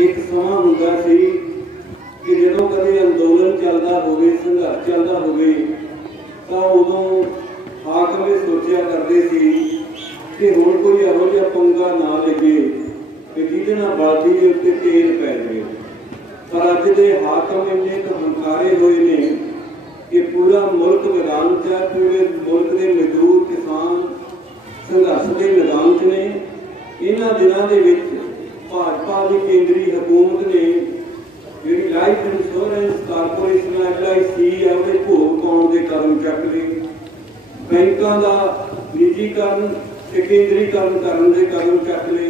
एक समा हुंदा सी कि जदों कदे अंदोलन चलदा होवे, संघर्ष चलदा होवे, तां उदों हाकम ये सोचिया करदे सी कि हुण कोई इहो जिहा पंगा ना लगे कि जिहदे नाल बलदी दे उत्ते तेल पै जावे। पर अज दे हाकम इन्ने क हंकारे होए ने कि पूरा मुल्क मैदान च है, पूरे मुल्क के मजदूर किसान संघर्ष के मैदान च ने। इन्हां दिनां दे विच भाजपा की केंद्री हुकूमत ने जिहड़ी लाइफ इंश्योरेंस कारपोरेशन LIC है उहदे भोग पाउण दे कदम चक लए, बैंकों का निजीकरण ते केंद्रीकरण करने के कदम चक लए।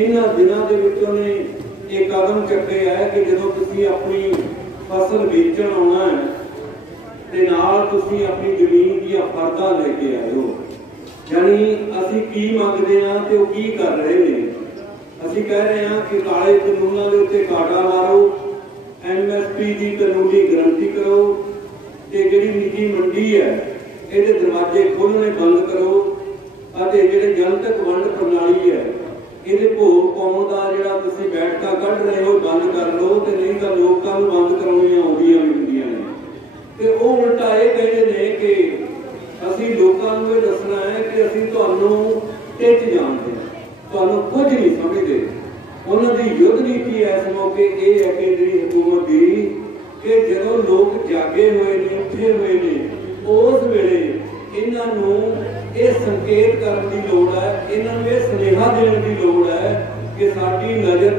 इन्हां दिनां दे विच उहने ये कदम चुके है कि जदों तुसीं अपनी फसल बेचण आउणा है ते नाल तुसीं अपनी जमीन दी फर्दा लेके आए हो। यानी असीं की मंगदे हां ते ओह की कर रहे ने। असीं कह रहे हैं कि काले कानूनों के उत्ते काटा मारो, MSP की कानूनी गारंटी करो, ते जिहड़ी निजी मंडी है इहदे दरवाजे खोलने बंद करो, अते जिहड़े जनतक वंड प्रणाली है इहदे भोग पाउण दा जिहड़ा तुसीं बैठकां कढ रहे हो बंद कर लो, ते नहीं तां लोकां नूं बंद कराउणीआं आउंदियां भी हुंदियां ने। ते ओह उल्टा इह कहंदे ने कि असीं लोकां नूं इह दस्सणा है कि असीं तुहानूं टिच जाणदे हां, तुहानूं कुछ नहीं समझदे। उन्हां दी युद्ध नीति इस मौके यह है केंद्री हुकूमत की कि जदों लोग जागे हुए ने, उठे हुए ने, उस वेले इन्हां नूं यह संकेत करने की लोड़ है, इन्हां नूं यह सुनेहा देने की लोड़ है कि साडी नज़र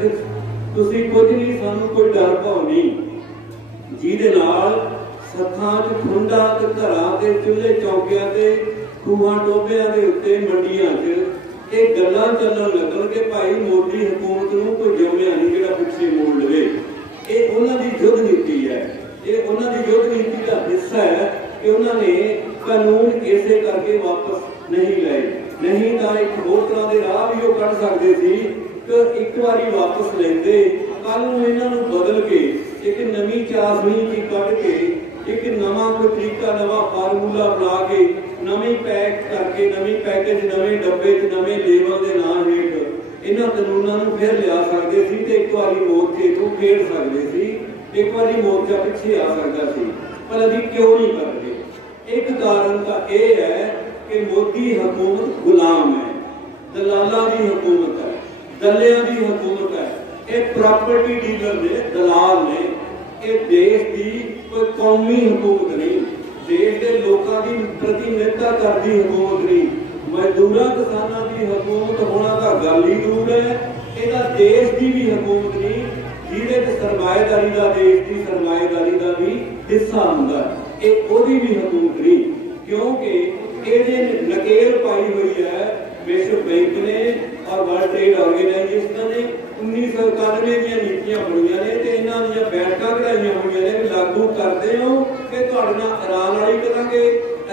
तुसीं कुछ नहीं, सानूं कोई डर भाव नहीं, जिहदे नाल सत्थां च खुंडां ते घरां ते चुल्हे चौकियां ते खूहां टोबियां दे उत्ते मंडियां च ये गल्लां चलन लगन कि भाई मोदी हुकूमत नूं कोई जम्मिया नहीं जिहड़ा पिछे मोड़ लवे। ये उन्हां दी युद्ध नीति है, ये उन्हां दी युद्ध नीति का हिस्सा है कि उन्होंने कानून इसे करके वापस नहीं लाए, नहीं तो एक होर तरह के राह भी वो कढ़ सकते थे कि एक बारी वापस लेंदे, कल नूं इन्हां नूं बदल के एक नवीं चासनी जी कढ़ के एक नवा कोई तरीका नवा फार्मूला बना के नवीं पैक करके नवीं पैकेज नवे डब्बे च नवे लेवल के नाम हेठ इन्हां कानूनां नूं फिर लिया सकते सी ते एक बारी मोर्चे नूं खेड़ सकते सी, एक बारी मोर्चा पिछे आ सकता सी। पर अभी क्यों नहीं करते? एक कारण का यह है कि मोदी हुकूमत गुलाम है, दलालां दी हुकूमत है, दलियां दी हुकूमत है, ये प्रॉपर्टी डीलर ने, दलाल ने, ये देश की कोई कौमी हुकूमत नहीं, देश के लोगों की प्रतिनिधित्व करती हुकूमत नहीं, मजदूरों किसानों की हुकूमत होना तो गल ही दूर है, यह देश की भी हुकूमत नहीं जिहदे सरमाएदारी का देश की सरमाएदारी का भी हिस्सा होंदा है, ये ओदी भी हुकूमत नहीं, क्योंकि ये नकेल पाई हुई है विश्व बैंक ने और वर्ल्ड ट्रेड ऑर्गेनाइजेशन ने 1991 दी नीतियां बणीआं ने ते इन्हां दी बैठकां कढाईआं होईआं ने कि लागू करदे हो कि तुहाडे नाल ईरान वाली करांगे,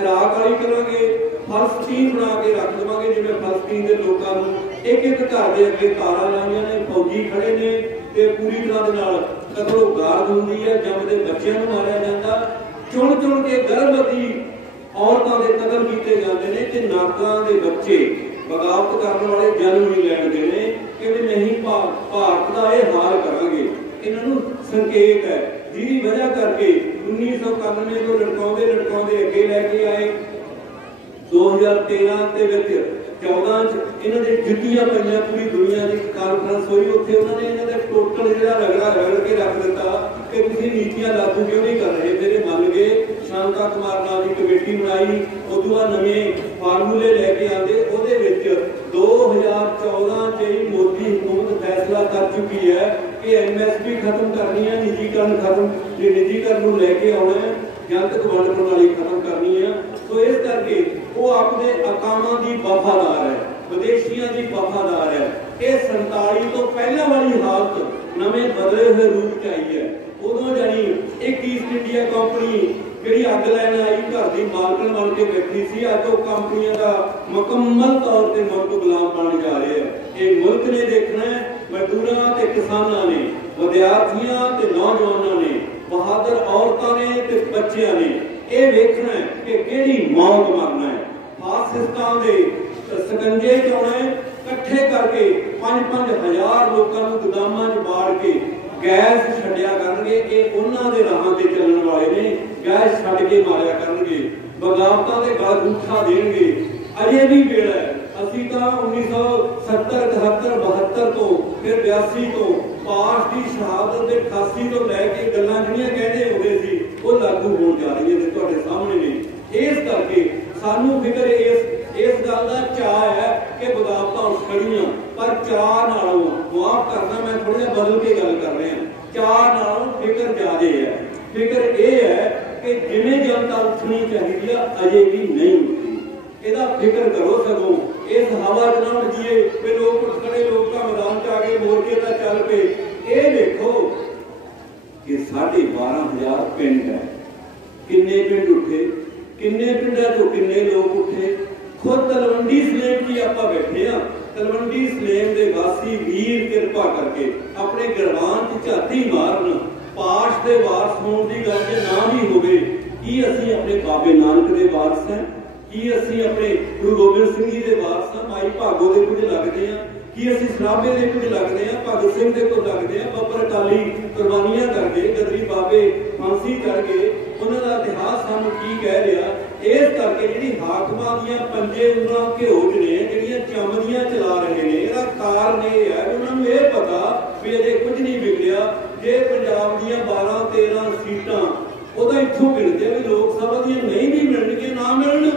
इराक वाली करांगे, फलस्तीन बना के रख देवांगे, जिवें फलस्तीन के लोकां नूं एक एक घर दे अगे तारां लाईआं ने, फौजी खड़े ने ते पूरी तरह दे नाल कतलो गार्ड हुंदी है, जम्मदे बच्चिआं नूं मारिया जांदा, चुन चुन के गर्भवती औरतां दे कतल कीते जांदे ने ते नागां दे बच्चे बगावत करने वाले जन्म नहीं लैण देने कि नहीं भारत का यह हाल करांगे। इन्हों संकेत है जिहदी वजह करके 1991 को लटकाउंदे लटकाउंदे अगे लैके आए 2013 के 14 इन्हों ने जुत्तियां पईआं पूरी दुनिया की कानफ्रेंस हुई, उत्थे उन्होंने इन्हों दे टोटल जिहड़ा रगड़ा रगड़ के रख दिता कि तुसीं नीतियां लागू क्यों नहीं कर रहे। मेरे मन गए, शांता कुमार नाल की कमेटी बनाई, उदों बाद नवें फार्मूले लैके आंदे, उहदे विच 2014 च ही मोदी हुकूमत फैसला कर चुकी है कि MSP खत्म करनी है, निजीकरण खत्म, निजीकरण लैके आउणा है, जनतक वंड प्रणाली खत्म करनी है। तो इस करके वो अपने अकामां की वफादार है, विदेशियों की वफादार है। ये 47 तो पहले वाली हालत नवे बदले हुए रूप च आई है। उदों जानी एक ईस्ट इंडिया कंपनी जिहड़ी अग लैण आई घर की मालकन बन के बैठी सी, अज वो कंपनियों का मुकम्मल तौर पर मुल्क गुलाम बन जा रहे हैं। ये मुल्क ने देखना है, मजदूरों ते किसानों ने, विद्यार्थियों ते नौजवानों ने, बहादुर औरतों ने ते बच्चियां ने यह वेखना है कि किहड़ी मौत मरना है, फासिस्टां दे सकंजे च आउणा है, इकट्ठे करके 5-5 हज़ार लोगों को गोदामां च बाड़ के गैस छड्डिया करनगे। ये उन्हां दे राहां ते चलण वाले ने, गैस छड्ड के मारिया करनगे, बगावतां दे गल गुੱਠਾ देणगे। अजे भी वेला है, असीं तां 1970 71 72 तो फिर 82 तो पास की शहादत के 88 तो लैके गल्लां जिहड़ियां कहदे हुंदे सी वो लागू होण जा रही है तुहाडे सामने ने। इस करके सानू फिक्र इस गल का चाह है कि बगावतां उठ खड़ियां, पर चाह नालों माफ करना, मैं थोड़ा जिहा बदल के गल कर रहा, चाह नालों फिक्र ज्यादा है। फिक्र यह है कि जिवें जनता उठनी चाहिए अजे भी नहीं उठी, ਇਹਦਾ ਫਿਕਰ ਕਰੋ। सगों इस हवा च ना उठिए भी लोग उठ खड़े, लोग मैदान च आ गए, मोर्चे का चल पे। ये देखो कि 12,500 पिंड है, किन्ने पिंड उठे, किन्ने पिंडा चो किन्ने लोग उठे। खुद तलवंडी सलेम की आप बैठे हाँ, तलवंडी सलेम के वासी वीर कृपा करके अपने गरबान च झाती मारन, पाश के वारस होने की गल जे ना भी होवे, कि असीं अपने बाबे नानक के वारस हैं, कि असीं अपने गुरु गोबिंद सिंह जी के वारस हैं, माई भागो के कुछ लगते हैं, कि असीं सराबे के कुछ लगते हैं, भगत सिंह के कुछ लगते हैं, बब्बर अकाली कुर्बानियां कर गए, गदरी बाबे फांसी कर गए, उन्होंने इतिहास सानू की कह रहा। इस करके जी हाकमां दियां पंजे उंगलां घिओ च ने जिहड़ियां चमदियां चला रहे हैं, इसदा कारण यह है कि उन्होंने ये पता भी अजे कुछ नहीं बिगड़िया। जे पंजाब दियां 12-13 सीटां उहदा इत्थों गिणदे भी लोक सभा दियां नहीं भी मिलणगियां, ना मिलण,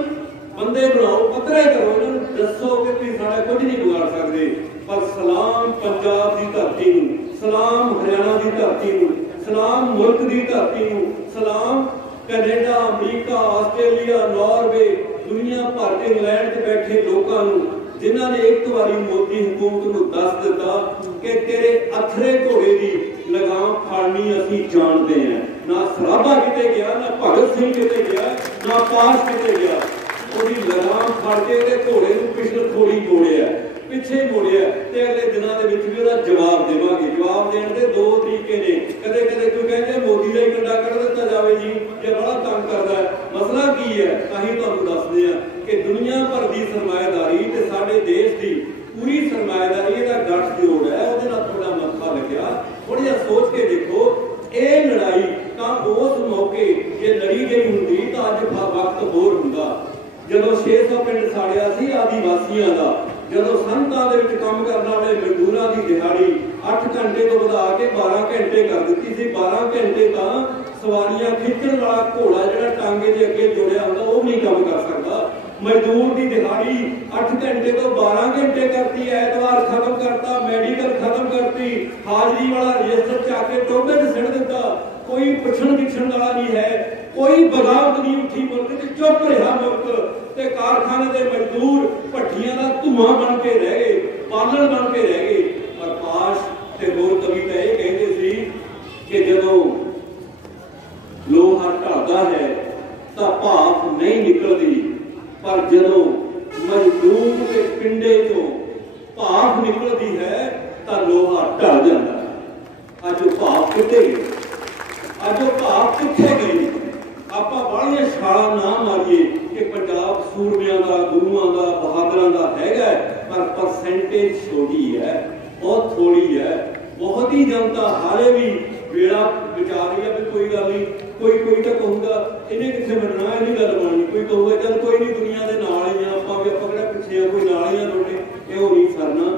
बंदे बनाओ, पत्थरे करो, इन्होंने दसो कि तुसीं साडा कुछ नहीं बिगाड़ सकदे। पर सलाम पंजाब की धरती नूं, सलाम हरियाणा की धरती नूं, सलाम मुल्क की धरती नूं, सलाम कनेडा, अमरीका, आस्ट्रेलिया, नॉर्वे, दुनिया भर के इंग्लैंड च बैठे लोगों नूं जिन्हां ने एक बारी मोदी हुकूमत नूं दस दिता कि तेरे अथरे घोड़े की लगाम फाड़नी असीं जानते हैं। ना सराबा किते गया, ना भगत सिंह किते गया, ना पास किते गया, ਉਹਦੀ लगाम फड़ के घोड़े ਨੂੰ पिछले थोड़ी मोड़िया, पिछे मोड़िया, ते अगले दिनों के विच भी ਉਹਦਾ जवाब देवांगे। जवाब देने के दो तरीके ने, कदे कदे कोई कहते मोदी का ही कंडा कढ़ दिता जाए जी, ये बड़ा तंग करता है। मसला की है, असीं तुहानूं दसदे हां कि दुनिया भर की सरमायादारी ते साडे देश की पूरी सरमायादारी दा गठजोड़ है, ਉਹਦੇ ਨਾਲ थोड़ा मत्था लग्या। थोड़ा जिहा सोच के देखो, ये लड़ाई तां उस मौके जे लड़ी गई हुंदी तां अज वक्त होर हुंदा। ਜਦੋਂ 600 ਪਿੰਡ ਸਾੜਿਆ ਸੀ ਆਦੀਵਾਸੀਆਂ ਦਾ, ਜਦੋਂ ਸੰਤਾਂ ਦੇ ਵਿੱਚ ਕੰਮ ਕਰਨ ਵਾਲੇ ਮਜ਼ਦੂਰਾਂ ਦੀ ਦਿਹਾੜੀ 8 ਘੰਟੇ ਤੋਂ ਵਧਾ ਕੇ 12 ਘੰਟੇ ਕਰ ਦਿੱਤੀ ਸੀ। 12 ਘੰਟੇ ਤਾਂ ਸਵਾਰੀਆਂ ਖਿੱਚਣ ਵਾਲਾ ਘੋੜਾ ਜਿਹੜਾ ਟਾਂਗੇ ਦੇ ਅੱਗੇ ਜੋੜਿਆ ਹੁੰਦਾ ਉਹ ਨਹੀਂ ਕੰਮ ਕਰ ਸਕਦਾ। ਮਜ਼ਦੂਰ ਦੀ ਦਿਹਾੜੀ 8 ਘੰਟੇ ਤੋਂ 12 ਘੰਟੇ ਕਰਤੀ, ਐਤਵਾਰ ਖਤਮ ਕਰਤਾ, ਮੈਡੀਕਲ ਖਤਮ ਕਰਤੀ, ਹਾਜ਼ਰੀ ਵਾਲਾ ਰਜਿਸਟਰ ਚੱਕ ਕੇ ਟੋਭੇ 'ਚ ਸਿੱਟ ਦਿੱਤਾ। कोई पुछण गिछण वाला नहीं है, कोई बगावत नहीं उठी, मुल्क चुप रहा मुल्क, ते कारखाने के मजदूर भट्टियां का धुआं बन के रह गए, बालन बन के रह गए। पर पाश ते होर कविता ये कहते सी कि जदों लोहा ढलदा है तां भाप नहीं निकलदी, पर जदों मजदूर के पिंडे चों भाप निकलदी है तां लोहा ढल जाता है। अज भाप किते गए, अज भाव किथे गई। आप बालियां छाला ना मारिए कि पंजाब सूरमियां का, गुरुआं का, बहादुरां का हैगा, पर परसेंटेज छोटी है, बहुत थोड़ी है। बहुत ही जनता हाले भी बेड़ा बचा रही है भी कोई गल नहीं, कोई तो कहूगा इन्हें कितने बनना, इन्हीं गल बननी, कोई कहूगा चल कोई नहीं दुनिया के नाल ही आप भी आप किहड़ा पिछे कोई नाल ही थोड़े, ये नहीं सरना।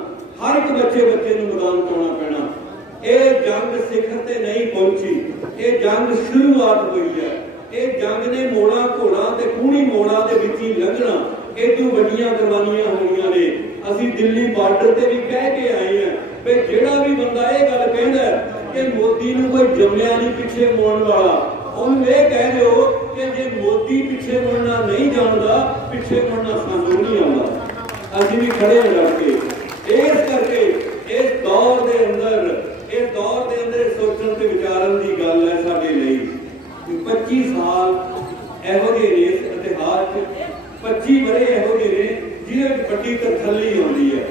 हर एक बच्चे नूं मैदान च आउणा पैना। ये जंग सिखर ते नहीं पहुंची, ये जंग शुरुआत हुई है। ये जंग ने मोड़ा घोड़ा ते खूनी मोड़ा दे विच ही लंघना, इतों वड्डियां कुर्बानियां होईयां ने। असीं दिल्ली बार्डर ते भी कह के आए हैं भी जिहड़ा भी बंदा ये गल कहंदा कि मोदी नूं कोई जम्मिया नहीं पिछे मुड़न वाला, उहनूं ये कह दिओ कि जे मोदी पिछे मुड़ना नहीं जानदा, पिछे मुड़ना सानूं नहीं आउंदा। असीं भी खड़े हां लड़ के। इस करके इस दौर के अंदर सोचण ते विचारन की गल है साडे लई। 25 साल इहो ਜਿਹੇ ने इस इतिहास 25 वरे इहो ਜਿਹੇ ने जिहदे वड्डी तरथल्ली आउंदी है।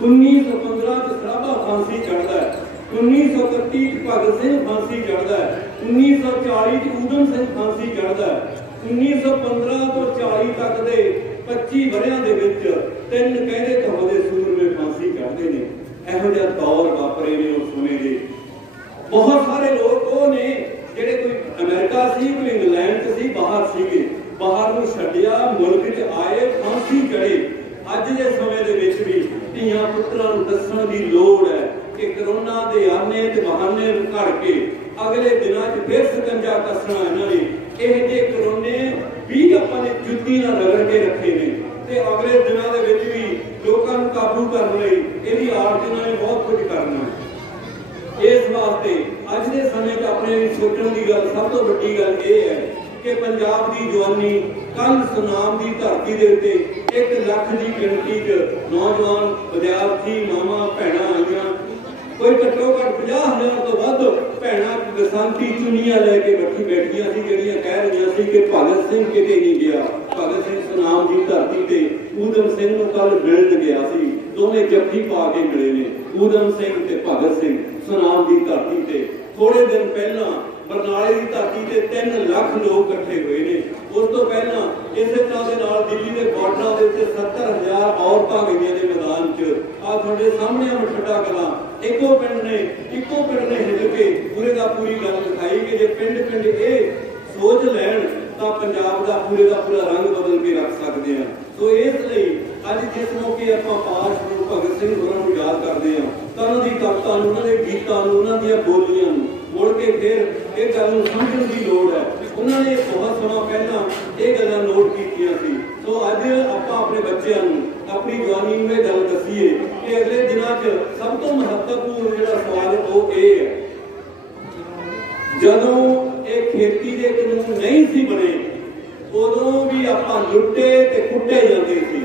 1915 च सराभा फांसी चढ़दा है, 1931 च भगत सिंह फांसी चढ़दा है, 1940 च ऊधम सिंह फांसी चढ़दा है, 1915 तो 40 तक दे 25 ਵਰਿਆਂ ਦੇ ਵਿੱਚ 3 ਕਹਿੰਦੇ ਕਹਾਉਂਦੇ ਸੂਰਮੇ ਫਾਂਸੀ ਚੜ੍ਹਦੇ ਨੇ। ਇਹੋ ਜਿਹਾ ਦੌਰ ਵਾਪਰੇ ਨੇ ਉਸ ਸਮੇਂ ਦੇ। ਬਹੁਤ ਸਾਰੇ ਲੋਕ ਉਹ ਨੇ ਜਿਹੜੇ ਕੋਈ ਅਮਰੀਕਾ ਸੀ, ਕੋਈ ਇੰਗਲੈਂਡ 'ਚ ਸੀ, ਬਾਹਰ ਸੀਗੇ, ਬਾਹਰ ਨੂੰ ਛੱਡਿਆ, ਮੁਲਕ 'ਚ ਆਏ, ਫਾਂਸੀ ਚੜ੍ਹੇ। ਅੱਜ ਦੇ ਸਮੇਂ ਦੇ ਵਿੱਚ ਵੀ ਧੀਆਂ ਪੁੱਤਰਾਂ ਨੂੰ ਦੱਸਣ ਦੀ ਲੋੜ ਹੈ ਕਿ ਕਰੋਨਾ ਦੇ ਆਨੇ ਤੇ ਬਹਾਨੇ ਨੂੰ ਘੜ ਕੇ ਅਗਲੇ ਦਿਨਾਂ 'ਚ ਫਿਰ ਸਕੰਜਾ ਕੱਸਣਾ ਇਹਨਾਂ ਨੇ। ਇਹ ਜੇ ਕਰੋਨੇ ਵੀ ਆਪਾਂ ਨੇ ਜੁੱਤੀ ਨਾਲ ਰਗੜ ਕੇ ਰੱਖੇ ਨੇ ਤੇ ਅਗਲੇ ਦਿਨਾਂ ਦੇ ਵਿੱਚ ਵੀ ਲੋਕਾਂ ਨੂੰ ਕਾਬੂ ਕਰਨ ਲਈ ਇਹਦੀ ਆੜਤ ਇਹਨਾਂ ਨੇ ਬਹੁਤ ਕੁਝ ਕਰਨਾ। ਇਸ ਵਾਸਤੇ ਅੱਜ ਦੇ ਸਮੇਂ 'ਚ ਆਪਣੇ ਸੋਚਣ ਦੀ ਗੱਲ, ਸਭ ਤੋਂ ਵੱਡੀ ਗੱਲ ਇਹ ਹੈ ਕਿ ਪੰਜਾਬ ਦੀ ਜਵਾਨੀ ਕੱਲ ਸੁਨਾਮ ਦੀ ਧਰਤੀ ਦੇ ਉੱਤੇ 1 ਲੱਖ ਦੀ ਗਿਣਤੀ 'ਚ ਨੌਜਵਾਨ ਵਿਦਿਆਰਥੀ ਮਾਵਾਂ ਭੈਣਾਂ ਆਈਆਂ। ਕੋਈ ਘੱਟੋ ਘੱਟ 50,000 ਤੋਂ ਵੱਧ ਭੈਣਾਂ ਬਸੰਤੀ ਚੁੰਨੀਆਂ ਲੈ ਕੇ ਬੈਠੀਆਂ ਸੀ, ਜਿਹੜੀਆਂ ਕਹਿ ਰਹੀਆਂ ਸੀ ਕਿ ਭਗਤ ਸਿੰਘ ਕਿਤੇ ਨਹੀਂ ਗਿਆ। ਭਗਤ ਸਿੰਘ ਸੁਨਾਮ ਦੀ ਧਰਤੀ ਤੇ ਊਧਮ ਸਿੰਘ ਨੂੰ ਕੱਲ ਮਿਲਣ ਗਿਆ ਸੀ। ਦੋਵੇਂ ਜੱਫੀ ਪਾ ਕੇ ਮਿਲੇ ਨੇ, ਊਧਮ ਸਿੰਘ ਤੇ ਭਗਤ ਸਿੰਘ ਸੁਨਾਮ ਦੀ ਧਰਤੀ ਤੇ। ਥੋੜੇ ਦਿਨ ਪਹਿਲਾਂ ਬਰਨਾਲੇ ਦੀ ਧਰਤੀ ਤੇ 3 ਲੱਖ ਲੋਕ ਇਕੱਠੇ ਹੋਏ ਨੇ। ਉਸ ਤੋਂ ਪਹਿਲਾਂ ਇਸੇ ਤਰ੍ਹਾਂ ਦੇ ਨਾਲ ਦਿੱਲੀ ਦੇ ਬਾਰਡਰਾਂ ਦੇ ਉੱਤੇ 70,000 ਔਰਤਾਂ ਗਈਆਂ ਨੇ ਮੈਦਾਨ 'ਚ। ਆ ਤੁਹਾਡੇ ਸਾਹਮਣੇ ਮਠੱਡਾ ਕਲਾਂ ਇੱਕੋ ਪਿੰਡ ਨੇ ਹਿੱਲ ਕੇ ਪੂਰੇ ਦਾ ਪੂਰੀ ਗੱਲ ਦਿਖਾਈ ਕਿ ਜੇ ਪਿੰਡ ਪਿੰਡ ਇਹ ਸੋਚ ਲੈਣ ਤਾਂ ਪੰਜਾਬ ਦਾ ਪੂਰਾ ਰੰਗ ਬਦਲ ਕੇ ਰੱਖ ਸਕਦੇ ਆ। ਸੋ ਇਸ ਲਈ ਅੱਜ ਜਿਸ ਮੌਕੇ ਆਪਾਂ ਪਾਸ਼ ਨੂੰ ਭਗਤ ਸਿੰਘ ਹੋਰਾਂ ਨੂੰ ਯਾਦ ਕਰਦੇ ਹਾਂ ਤਾਂ ਉਹਨਾਂ ਦੀ ਕਵਿਤਾ ਨੂੰ, ਉਹਨਾਂ ਦੇ ਗੀਤਾਂ ਨੂੰ, ਉਹਨਾਂ ਦੀਆਂ ਬੋਲੀਆਂ ਨੂੰ ਮੁੜ ਕੇ ਫਿਰ ਇਹ ਗੱਲ ਨੂੰ ਸਮਝਣ ਦੀ ਲੋੜ ਹੈ। ਉਹਨਾਂ ਨੇ ਬਹੁਤ ਸਮਾਂ ਪਹਿਲਾਂ ਇਹ ਗੱਲਾਂ ਨੋਟ ਕੀਤੀਆਂ ਸੀ। ਸੋ ਅੱਜ ਆਪਾਂ ਆਪਣੇ ਬੱਚਿਆਂ ਨੂੰ, ਆਪਣੀ ਜਵਾਨੀ ਨੂੰ ਇਹ ਗੱਲ ਦੱਸੀਏ ਕਿ ਅਗਲੇ ਦਿਨਾਂ 'ਚ ਸਭ ਤੋਂ ਮਹੱਤਵਪੂਰਨ ਜਿਹੜਾ ਸਵਾਲ ਉਹ ਇਹ ਹੈ, ਜਦੋਂ ਇਹ ਖੇਤੀ ਦੇ ਕਾਨੂੰਨ ਨਹੀਂ ਸੀ ਬਣੇ ਉਦੋਂ ਵੀ ਆਪਾਂ ਲੁੱਟੇ ਤੇ ਕੁੱਟੇ ਜਾਂਦੇ ਸੀ,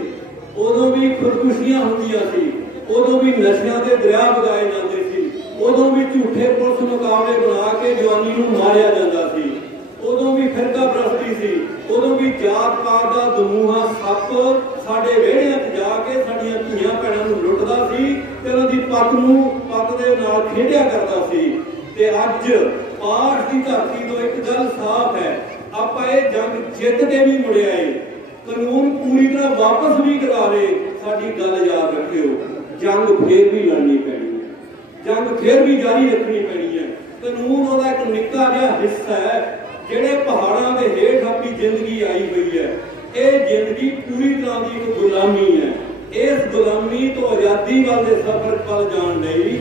ਉਦੋਂ ਵੀ ਖੁਦਕੁਸ਼ੀਆਂ ਹੁੰਦੀਆਂ ਸੀ, ਉਦੋਂ ਵੀ ਨਸ਼ਿਆਂ ਦੇ ਦਰਿਆ ਵਗਾਏ ਜਾਂਦੇ ਸੀ, ਉਦੋਂ ਵੀ ਝੂਠੇ ਪੁਲਿਸ ਮੁਕਾਬਲੇ ਬਣਾ ਕੇ ਜਵਾਨੀ ਨੂੰ ਮਾਰਿਆ ਜਾਂਦਾ ਸੀ, ਉਦੋਂ ਵੀ ਫਿਰਕਾ ਪ੍ਰਸਤੀ ਸੀ, ਉਦੋਂ ਵੀ ਜਾਤ ਪਾਤ ਦਾ ਦਮੂਹਾ ਸੱਪ ਸਾਡੇ ਵਿਹੜਿਆਂ 'ਚ ਜਾ ਕੇ ਸਾਡੀਆਂ ਧੀਆਂ ਭੈਣਾਂ ਨੂੰ ਲੁੱਟਦਾ ਸੀ ਤੇ ਉਹਨਾਂ ਦੀ ਪੱਤ ਦੇ ਨਾਲ ਖੇਡਿਆ ਕਰਦਾ ਸੀ। ਤੇ ਅੱਜ ਪਾਠ ਦੀ ਧਰਤੀ ਤੋਂ ਇੱਕ ਗੱਲ ਸਾਫ਼ ਹੈ, ਆਪਾਂ ਇਹ ਜੰਗ ਜਿੱਤ ਕੇ ਵੀ ਮੁੜਿਆ ਏ। ਕਾਨੂੰਨ ਪੂਰੀ ਤਰ੍ਹਾਂ ਵਾਪਸ ਵੀ ਕਰਾ ਲਏ, ਸਾਡੀ ਗੱਲ ਯਾਦ ਰੱਖਿਓ, ਜੰਗ ਫੇਰ ਵੀ ਲੜਨੀ ਪੈਣੀ ਹੈ, ਜੰਗ ਫੇਰ ਵੀ ਜਾਰੀ ਰੱਖਣੀ ਪੈਣੀ ਹੈ। ਕਾਨੂੰਨ ਉਹਦਾ ਇੱਕ ਨਿੱਕਾ ਜਿਹਾ ਹਿੱਸਾ ਹੈ ਜਿਹੜੇ ਪਹਾੜਾਂ ਦੇ ਹੇਠ ਆਪਣੀ ਜ਼ਿੰਦਗੀ ਆਈ ਹੋਈ ਹੈ। ਇਹ ਜ਼ਿੰਦਗੀ ਪੂਰੀ ਤਰ੍ਹਾਂ ਦੀ ਇੱਕ ਗੁਲਾਮੀ ਹੈ। ਇਸ ਗੁਲਾਮੀ ਤੋਂ ਆਜ਼ਾਦੀ ਵੱਲ ਦੇ ਸਫ਼ਰ ਵੱਲ ਜਾਣ ਲਈ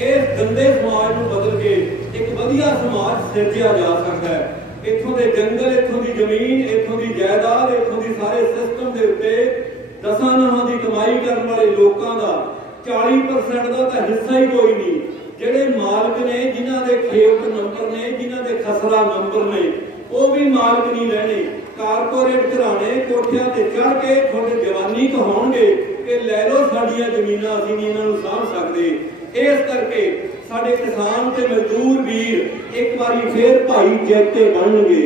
ਇਸ ਗੰਦੇ ਸਮਾਜ ਨੂੰ ਬਦਲ ਕੇ ਇੱਕ ਵਧੀਆ ਸਮਾਜ ਸਿਰਜਿਆ ਜਾ ਸਕਦਾ ਹੈ। ਇੱਥੋਂ ਦੇ ਜੰਗਲ, ਇੱਥੋਂ ਦੀ ਜ਼ਮੀਨ, ਇੱਥੋਂ ਦੀ ਜਾਇਦਾਦ, ਇੱਥੋਂ ਦੀ ਸਾਰੇ ਸਿਸਟਮ ਦੇ ਉੱਤੇ 10 ਨਹਾਂ ਦੀ ਕਮਾਈ ਕਰਨ ਵਾਲੇ ਲੋਕਾਂ ਦਾ 40% ਦਾ ਤਾਂ ਹਿੱਸਾ ਹੀ ਕੋਈ ਨਹੀਂ। ਜਿਹੜੇ ਮਾਲਕ ਨੇ, ਜਿਨ੍ਹਾਂ ਦੇ ਖੇਤ ਨੰਬਰ ਨੇ, ਜਿਨ੍ਹਾਂ ਦੇ ਖਸਰਾ ਨੰਬਰ ਨੇ, ਉਹ ਵੀ ਮਾਲਕ ਨਹੀਂ ਰਹਿਣੇ। ਕਾਰਪੋਰੇਟ ਘਰਾਣੇ ਕੋਠਿਆਂ ਤੇ ਚੜ੍ਹ ਕੇ ਤੁਹਾਡੇ ਜਵਾਨੀ ਕਹਾਉਣਗੇ ਕਿ ਲੈ ਲਓ ਸਾਡੀਆਂ ਜ਼ਮੀਨਾਂ, ਅਸੀਂ ਨਹੀਂ ਇਹਨਾਂ ਨੂੰ ਸਾਂਭ ਸਕਦੇ। ਇਸ ਕਰਕੇ ਸਾਡੇ ਕਿਸਾਨ ਤੇ ਮਜ਼ਦੂਰ ਵੀਰ ਇੱਕ ਵਾਰੀ ਫੇਰ ਭਾਈ ਜੈਤੇ ਬਣਨਗੇ,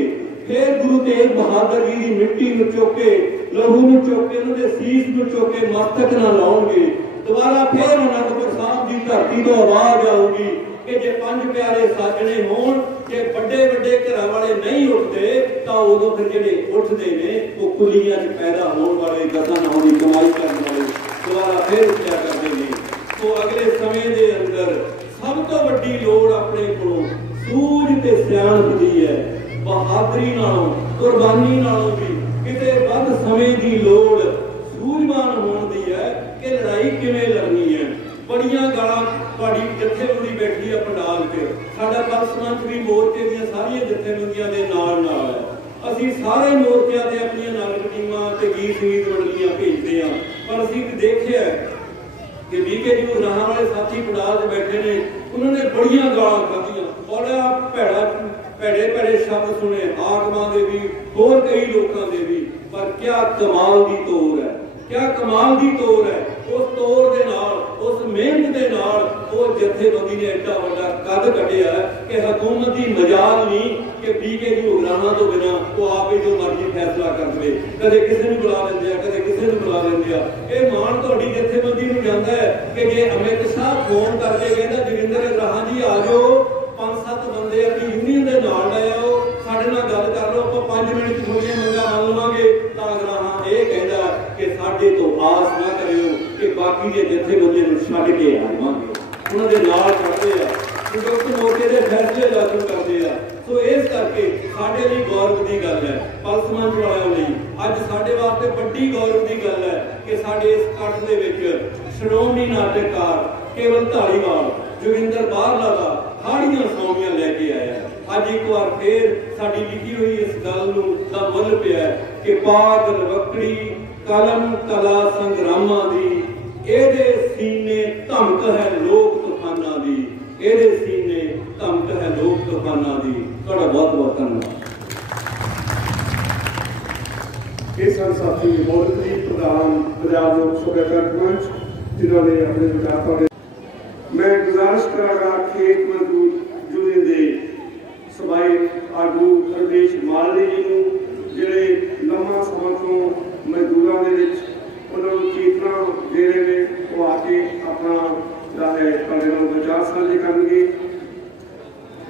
ਫੇਰ ਗੁਰੂ ਤੇਗ ਬਹਾਦਰ ਜੀ ਦੀ ਮਿੱਟੀ ਨੂੰ ਚੁੱਕ ਕੇ, ਲਹੂ ਨੂੰ ਚੁੱਕ ਕੇ, ਉਹਨਾਂ ਦੇ ਸੀਸ ਨੂੰ ਚੁੱਕ ਕੇ ਮਸਤਕ ਨਾਲ ਲਾਉਣਗੇ। ਦੁਬਾਰਾ ਫੇਰ ਅਨੰਦਪੁਰ ਸਾਹਿਬ ਦੀ ਧਰਤੀ ਤੋਂ ਆਵਾਜ਼ ਆਊਗੀ ਕਿ ਜੇ 5 ਪਿਆਰੇ ਸਾਜਣੇ ਹੋਣ, ਜੇ ਵੱਡੇ ਵੱਡੇ ਘਰਾਂ ਵਾਲੇ ਨਹੀਂ ਉੱਠਦੇ ਤਾਂ ਉਦੋਂ ਫਿਰ ਜਿਹੜੇ ਉੱਠਦੇ ਨੇ ਉਹ ਕੁਲੀਆਂ 'ਚ ਪੈਦਾ ਹੋਣ ਵਾਲੇ, 10 ਨਹਾਂ ਦੀ ਕਮਾਈ ਕਰਨ ਵਾਲੇ ਦੁਬਾਰਾ ਫੇਰ ਉੱਠਿਆ ਕਰਦੇ ਨੇ। ਸੋ ਅਗਲੇ ਸਮੇਂ ਦੇ ਅੰਦਰ ਸਭ ਤੋਂ ਵੱਡੀ ਲੋੜ ਆਪਣੇ ਕੋਲੋਂ ਸੂਝ ਤੇ ਸਿਆਣਪ ਦੀ ਹੈ। ਬਹਾਦਰੀ ਨਾਲੋਂ, ਕੁਰਬਾਨੀ ਨਾਲੋਂ ਵੀ ਕਿਤੇ ਵੱਧ ਸਮੇਂ ਦੀ ਲੋੜ ਸੂਝਵਾਨ ਹੋਣ ਦੀ ਹੈ ਕਿ ਲੜਾਈ ਕਿਵੇਂ ਲੜਨੀ ਹੈ। ਬੜੀਆਂ ਗਾਲਾਂ ਤੁਹਾਡੀ ਜਥੇਬੰਦੀ ਬੈਠੀ ਆ ਪੰਡਾਲ 'ਚ, ਸਾਡਾ ਬਲਸਮੰਚ ਵੀ ਮੋਰਚੇ ਦੀਆਂ ਸਾਰੀਆਂ ਜਥੇਬੰਦੀਆਂ ਦੇ ਨਾਲ ਹੈ। ਅਸੀਂ ਸਾਰੇ ਮੋਰਚਿਆਂ ਤੇ ਆਪਣੀਆਂ ਨਾਟਕ ਟੀਮਾਂ ਤੇ ਗੀਤ ਸੰਗੀਤ ਮੰਡਲੀਆਂ ਭੇਜਦੇ ਹਾਂ, ਪਰ ਅਸੀਂ ਦੇਖਿਆ ਕਿ ਵੀਕੇ ਜੀ ਉਗਰਾਹਾਂ ਵਾਲੇ ਸਾਥੀ ਪੰਡਾਲ 'ਚ ਬੈਠੇ ਨੇ, ਉਹਨਾਂ ਨੇ ਬੜੀਆਂ ਗਾਲਾਂ ਖਾਧੀਆਂ, ਬੜਾ ਭੈੜੇ ਸ਼ਬਦ ਸੁਣੇ, ਹਾਕਮਾਂ ਦੇ ਵੀ, ਹੋਰ ਕਈ ਲੋਕਾਂ ਦੇ ਵੀ। ਪਰ ਕਿਆ ਕਮਾਲ ਦੀ ਤੋਰ ਹੈ, ਕਿਆ ਕਮਾਲ ਦੀ ਤੋਰ ਹੈ। ਉਸ ਤੋਰ ਦੇ ਨਾਲ, ਉਸ ਮਿਹਨਤ ਦੇ ਨਾਲ ਉਹ ਜਥੇਬੰਦੀ ਨੇ ਐਡਾ ਵੱਡਾ ਕੱਦ ਕੱਢਿਆ ਕਿ ਹਕੂਮਤ ਦੀ ਮਜਾਲ ਨਹੀਂ ਕਿ ਵੀਕੇ ਜੀ ਉਗਰਾਹਾਂ ਤੋਂ ਬਿਨਾਂ ਉਹ ਆਪੇ ਜੋ ਮਰਜ਼ੀ ਫੈਸਲਾ ਕਰ ਦੇਵੇ। ਕਦੇ ਕਿਸੇ ਨੂੰ ਬੁਲਾ ਲੈਂਦੇ ਆ, ਕਦੇ ਕਿਸੇ ਨੂੰ ਬੁਲਾ ਲੈਂਦੇ ਆ। ਇਹ ਮਾਣ ਤੁਹਾਡੀ ਜਥੇਬੰਦੀ ਨੂੰ ਜਾਂਦਾ ਹੈ ਕਿ ਜੇ ਅਮਿਤ ਸ਼ਾਹ ਫੋਨ ਕਰਕੇ ਕਹਿੰਦਾ ਜੋਗਿੰਦਰ ਉਗਰਾਹਾਂ ਜੀ ਆ ਜਾਓ, 5-7 ਬੰਦੇ ਆਪਣੀ ਯੂਨੀਅਨ ਦੇ ਨਾਲ ਲੈ ਆਓ, ਸਾਡੇ ਨਾਲ ਗੱਲ ਕਰ ਲਓ, ਆਪਾਂ 5 ਮਿੰਟ 'ਚ ਤੁਹਾਡੀਆਂ ਮੰਗਾਂ ਮੰਨ ਲਵਾਂਗੇ, ਤਾਂ ਉਗਰਾਹਾਂ ਇਹ ਕਹਿੰਦਾ साडे तो आस ना करियो कि बाकी के जथेबंदी नूं छड्ड के आवांगे, उन्हां दे नाल खड़दे आ, संयुक्त मोर्चे के फैसले लागू करते हैं। सो इस करके साडे लई गौरव की गल है, पल्स मंच वालों लई अज साडे वास्ते वड्डी गौरव की गल है कि साडे इस कट दे विच श्रोमणी नाटककार केवल धालीवाल जोगिंदर बारला दा हाड़ियां सौंपियां लैके आया। अज एक बार फिर साडी लिखी हुई इस गल नूं दा मुल पिया कि पाग रवकड़ी कलम कला संग्रामां दी, एदे सीने धमक है लोक तूफानां दी, एदे सीने धमक है लोक तूफानां दी। तुहाडा बहुत बहुत धन्यवाद। इस साथी बहुत ही प्रधान पंजाब लोक सभा मंच जिन्होंने अपने विचार पढ़े। मैं गुजारिश करांगा खेत मजदूर यूनियन के सभाई आगू हरदेश मालवी जी नूं जिहड़े लंबा समा तो मजदूरों के उन्होंने चेतना दे रहे हैं, वो आके अपना जो है विचार साझे करेंगे।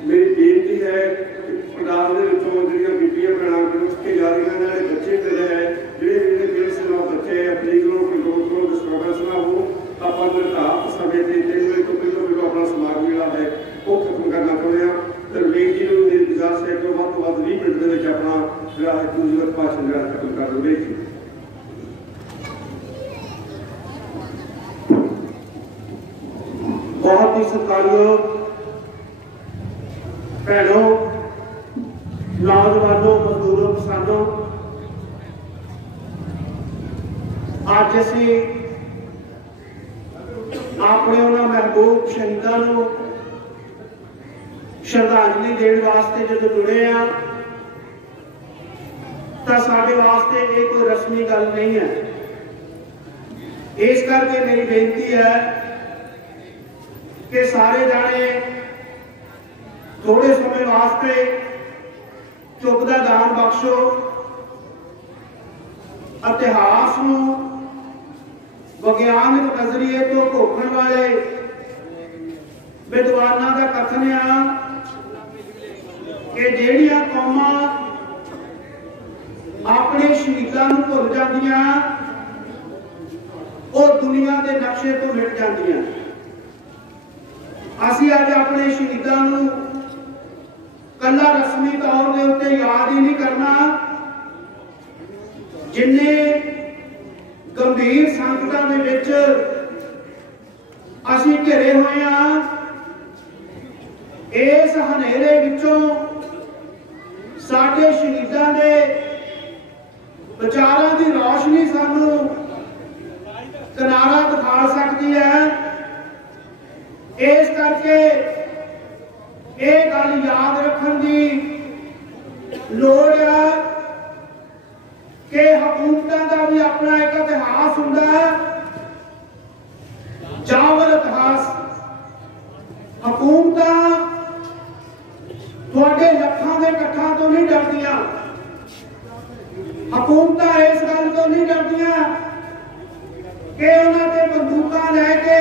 मेरी बेनती है कि पंडाल के बीबियां भैन उठ के जा रही हैं, बच्चे खड़े हैं, जोड़े बेसिला बच्चे प्लीज कंट्रोल करो, डिस्टर्बेंस ना हो। आप निर्धारित समय से 3 बजे तो पहले अपना समागम जोड़ा है वो खत्म करना चाहते हैं। रवनीक जी ने गुजारिश है कि वध तो वध 20 मिनट के अपना जोड़ा है खूबसूरत भाषण जोड़ा खत्म कर देंगे। बहुत ही सत्कारयोग भैनों, नौजवानों, मजदूरों, किसानों, आज असी अपने उन्होंने महबूब शहीदों को श्रद्धांजलि देने वास्ते जो जुड़े हैं तो साडे वास्ते ये कोई रस्मी गल नहीं है। इस करके मेरी बेनती है कि सारे जाने थोड़े समय वास्ते चुप का दान बख्शो, इतिहास नूं विज्ञानिक नजरिए तो घोखण वाले विद्वानां दा कथन आ कि जिहड़ियां कौमां अपने शहीदां नूं भुल जांदियां वो दुनिया के नक्शे तो मिट जांदियां। असीं अज अपने शहीदां नूं कला रस्मी तौर के उत्ते याद ही नहीं करना, जिन्ने गंभीर संकटां दे विच असीं घिरे हुए हां। इस हनेरे विचों साडे शहीदां दे विचारां दी रोशनी सानूं किनारा दिखा सकती है। इस करके ये गल याद रखने की लोड़ है कि हुकूमतां दा भी अपना एक इतिहास हुंदा है, जावल इतिहास। हुकूमतां तुहाडे लखां दे कट्ठां तो नहीं डरदियां, हुकूमतां इस गल तो नहीं डरदियां कि उन्हां ते बंदूकां लैके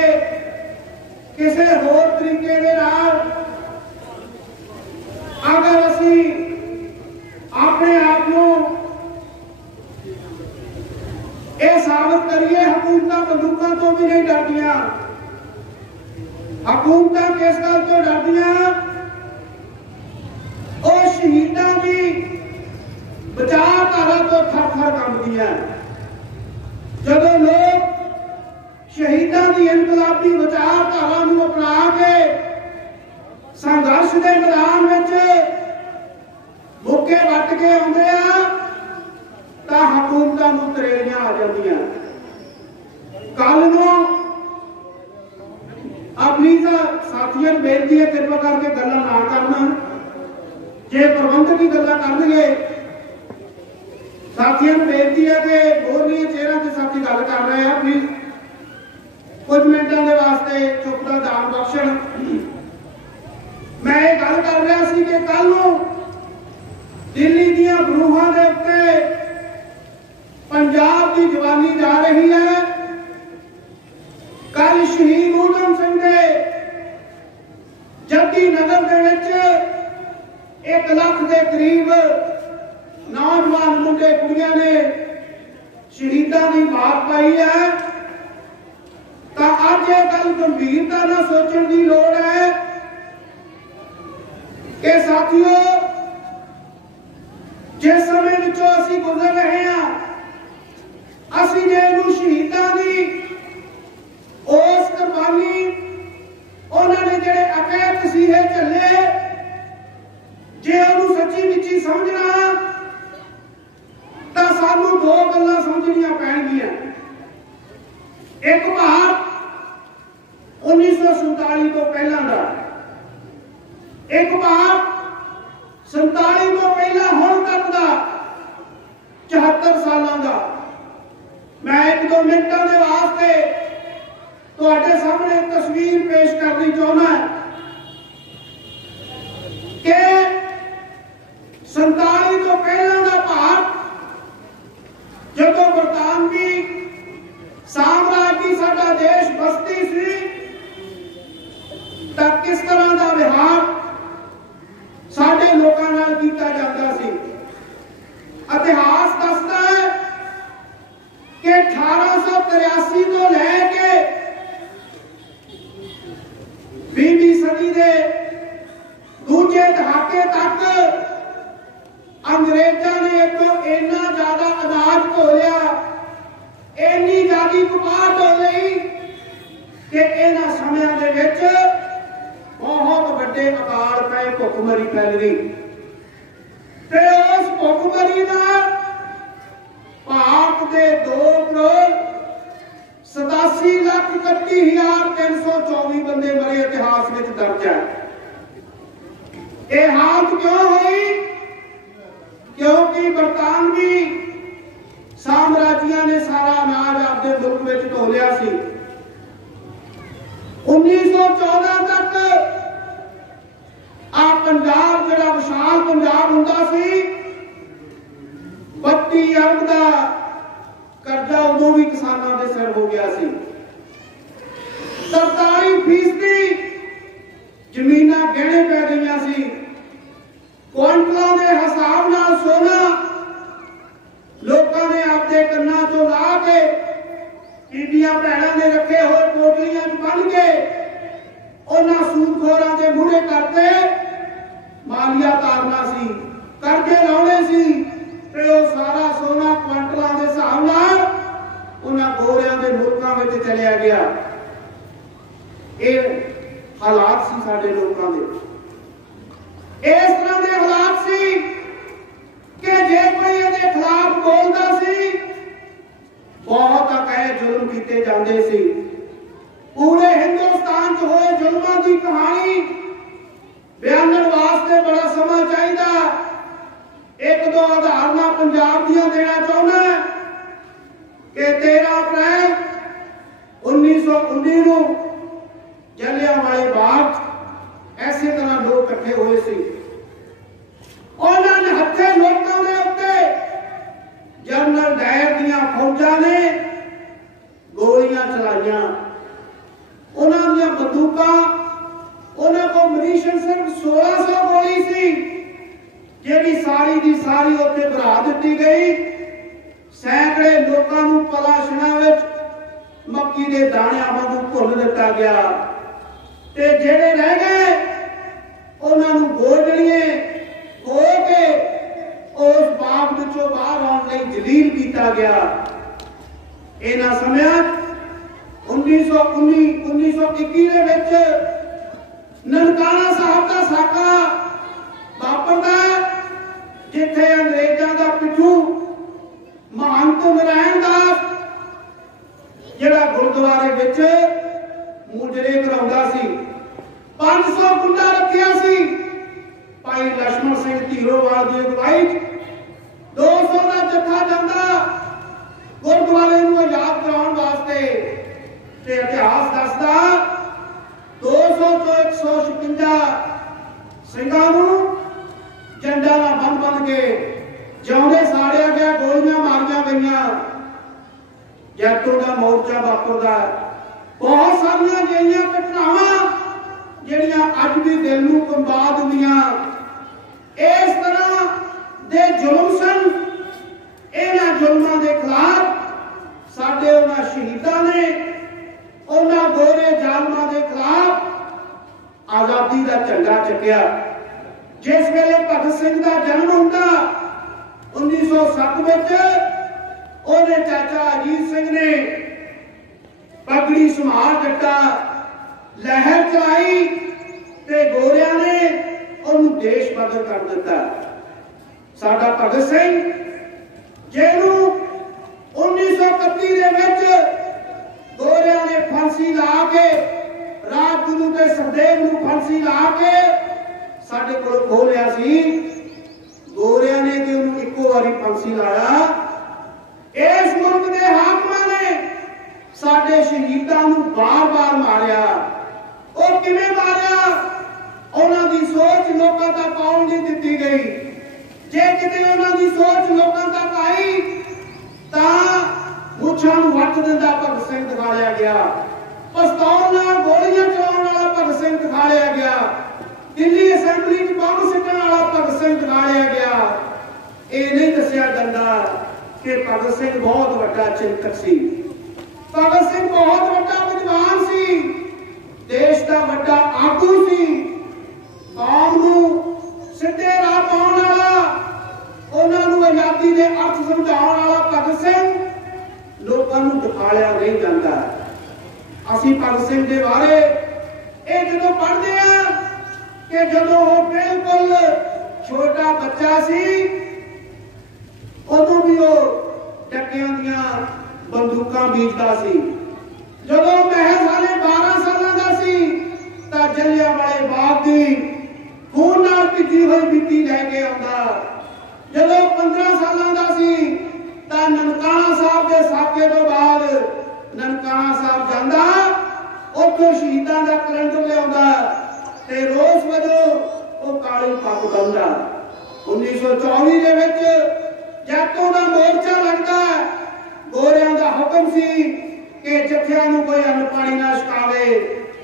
किसी होर तरीके दे नाल अगर असी अपने आप को यह साबित करिए हुकूमतां बंदूकों तो भी नहीं डरदियां। हुकूमतां किस गल तो डरदियां? और शहीदां की विचारधारा तो थर थर कंबदियां। जदों लोग शहीदां की इनकलाबी विचारधारा नूं अपना के संघर्ष के मैदान में मुक्के वट के आउंदे आ तां हुकूमतां नूं तरेलियां आ जांदियां। कल नूं अपनी साथियों बेनती है कृपा करके गल्लां ना करना, जे प्रबंधक की गल्लां करनगे साथियों बेनती है कि बोलिए चेहरा के साथी गल कर रहे हैं, प्लीज कुछ मिनटों के वास्ते चुप का दान बख्शण। मैं ये गल कर रहा सी कि कल दिल्ली दियां बरूहां दे उत्ते पंजाब की जवानी जा रही है। कल शहीद ऊधम सिंह दे जद्दी नगर दे विच 1 लाख के करीब नौजवान मुंडे कुड़ियां ने शहीदां की बात पाई है तो अज ये गल गंभीरता नाल सोचण की लोड़ है कि साथियों जिस समय विचों असीं गुजर रहे हैं असीं जे इहनूं शहीदां दी उस कुर्बानी उन्होंने जिहड़े अकैद तसीहे झल्ले जे उहनूं सच्ची मुच्ची समझना तो सानू दो गल्लां समझनियां पैणगियां। एक भाग 1947 तो पहला का, एक भाग 47 तो पहला हुण तक का 74 सालों का। मैं एक दो मिनटों के वास्ते तुहाडे सामने एक तस्वीर पेश करनी चाहना कि 47 तो पहला का भाग जदों बरतानवी साम्राज्य साडा देश बसती सी तां किस तरह का व्यवहार साडे लोकां नाल कीता जांदा सी। इतिहास दसदा है कि 1883 तो लैके 20वीं सदी के दूजे दहाके तक अंग्रेजों ने एक तो इन्ना ज्यादा अनाज ढोलिया, इन्नी ज्यादा कपाह ढोली कि इन्हां समयां दे विच बहुत वड्डे अकाल पए, भुखमरी फैल गई ते उस भुखमरी नाल भारत के 2,87,31,324 बंदे मरे इतिहास में दर्ज है। यह हालत क्यों हुई? क्योंकि बरतानवी साम्राज्य ने सारा अनाज अपने मुल्क में ढो लिया सी। 1914 तक आ पंजाब जिहड़ा विशाल पंजाब हुंदा सी 32 अरब का कर्जा उदों भी किसानों के सिर हो गया सी। 43% जमीन गहने पै गई सी। क्वांटलों के हिसाब नाल सोना लोगों ने आपके कन्ना चो ला के बीबियां भैणां ने रखे हुए पोटलियां बन के उन्हां सूदखोरां दे मूहरे करते मालिया तारना सी, करके लाने सी ते वो सारा सोना क्वांटलों के हिसाब नाल उन्हां गोरियां दे मुल्कां विच चलिया गया। ये हालात सी साडे लोकां दे। इस तरह के हालात सी कि जे कोई इहदे खिलाफ बोलदा सी बहुत अकैद जुल्म कीते जांदे सी। पूरे हिंदुस्तान च होए जुल्मां की कहानी बयानण वास्ते बड़ा समा चाहिए। एक दो उदाहरण पंजाब दियां देना चाहना कि 13 अप्रैल 1919 को जलियांवाले बाग ऐसे तरह लोग इकट्ठे हुए सी। उन्होंने हथे लोगों के उत्ते जनरल डायर दियां फौजां ने गोलियां चलाइया। उन्होंने दियां बंदूकां उन्होंने को मिनीशन सिर्फ 1600 गोली सी जिहड़ी सारी दी सारी उत्ते भरा दी गई। सैकड़े लोगों को पलाशना विच मक्की के दाणियां वांगू भुन दिता गया ते जेड़े रह गए उन्होंने गोजड़िए हो के उस बाग विचों बाहर आने लई जलील किया गया। इन्हां समयां 1921 दे विच ननकाना साहब का साका वापरदा जिथे अंग्रेजों का पिछू महंत नारायण दास जिहड़ा गुरुद्वारे विच मुजरे कराउंदा सी। 500 गुंडा रखिया सी। भाई लक्ष्मण सिंह धीरोवाल की अगवाई 200 का जत्था जांदा गुरुद्वारे नूं आजाद कराउण वास्ते ते इतिहास दसदा 200 तो 156 सिंघां नूं झंडा नाल बन के जिउंदे साड़िया गया, गोलियां मारिया गईयां। जैतों का मोर्चा वापरदा। बहुत सारियां जिहियां घटनावां जिहड़ियां अज भी दिल नूं कंबा दिंदियां। इस तरह दे जुल्म सन। इन्हां जुल्मां दे खिलाफ आज़ादी का झंडा चुकिया। जिस वेले भगत सिंह का जन्म होता 1907 में उन्हें चाचा अजीत सिंह ने पगड़ी संभाल जट्टा लहर चलाई ते गोरिया ने उन्हें देश बदल कर दिता। साडा भगत सिंह जिन्हों 1931 गोरिया ने फांसी ला के राजगुरु के सुखदेव नूं फांसी ला के साडे कोल खो लिया सी। गोरिया ने कि उन्होंने इको बारी फांसी लाया। इस मुल्क के हाकमां ने साडे शहीदां नूं बार-बार मारिया। और किवें मारिया? उन्हां दी सोच लोकां तक आउण नहीं दित्ती गई। जे किते उन्हां दी सोच लोकां तक आई तां मुछां नूं वट दिंदा भगत सिंह दिखाया गया। पिस्तौल नाल गोलियां चलाउण वाला भगत सिंह दिखाया गया। दिल्ली असैंबली च बंब सिੱਟਣ वाला भगत सिंह दिखाया गया। ये नहीं दस्सिया जांदा कि भगत सिंह बहुत वड्डा चिंतक सी। भगत सिंह बहुत वड्डा विद्वान सी, देश का वड्डा आगू सी, कौम नूं सीधे राह पाउण वाला, उन्हां नूं आजादी दे अर्थ समझाउण वाला भगत सिंह लोकां नूं दिखाया नहीं जांदा। असीं भगत सिंह दे बारे ये जदों पढ़दे आ कि जदों वो बिल्कुल छोटा बच्चा सी उदों भी वो डकियां दियां बंदूकां बीजदा सी। जदों महज हाले 12 सालां दा सी तां जलियांवाले बाग दी खून नाल भिजी होई मिट्टी लैके आउंदा। जदों 15 सालां दा सी तां ननकाना साहब दे साके तो बाद ननकाना साहब जांदा, उत्थों शहीदां दा कैलेंडर लिआउंदा ते रोस वजों वो काली पग बन्नदा। 1924 दे विच जैतों का मोर्चा लगता है। गोरियां दा हुक्म सी कि जत्थियां नूं कोई अन्न पानी ना छकावे,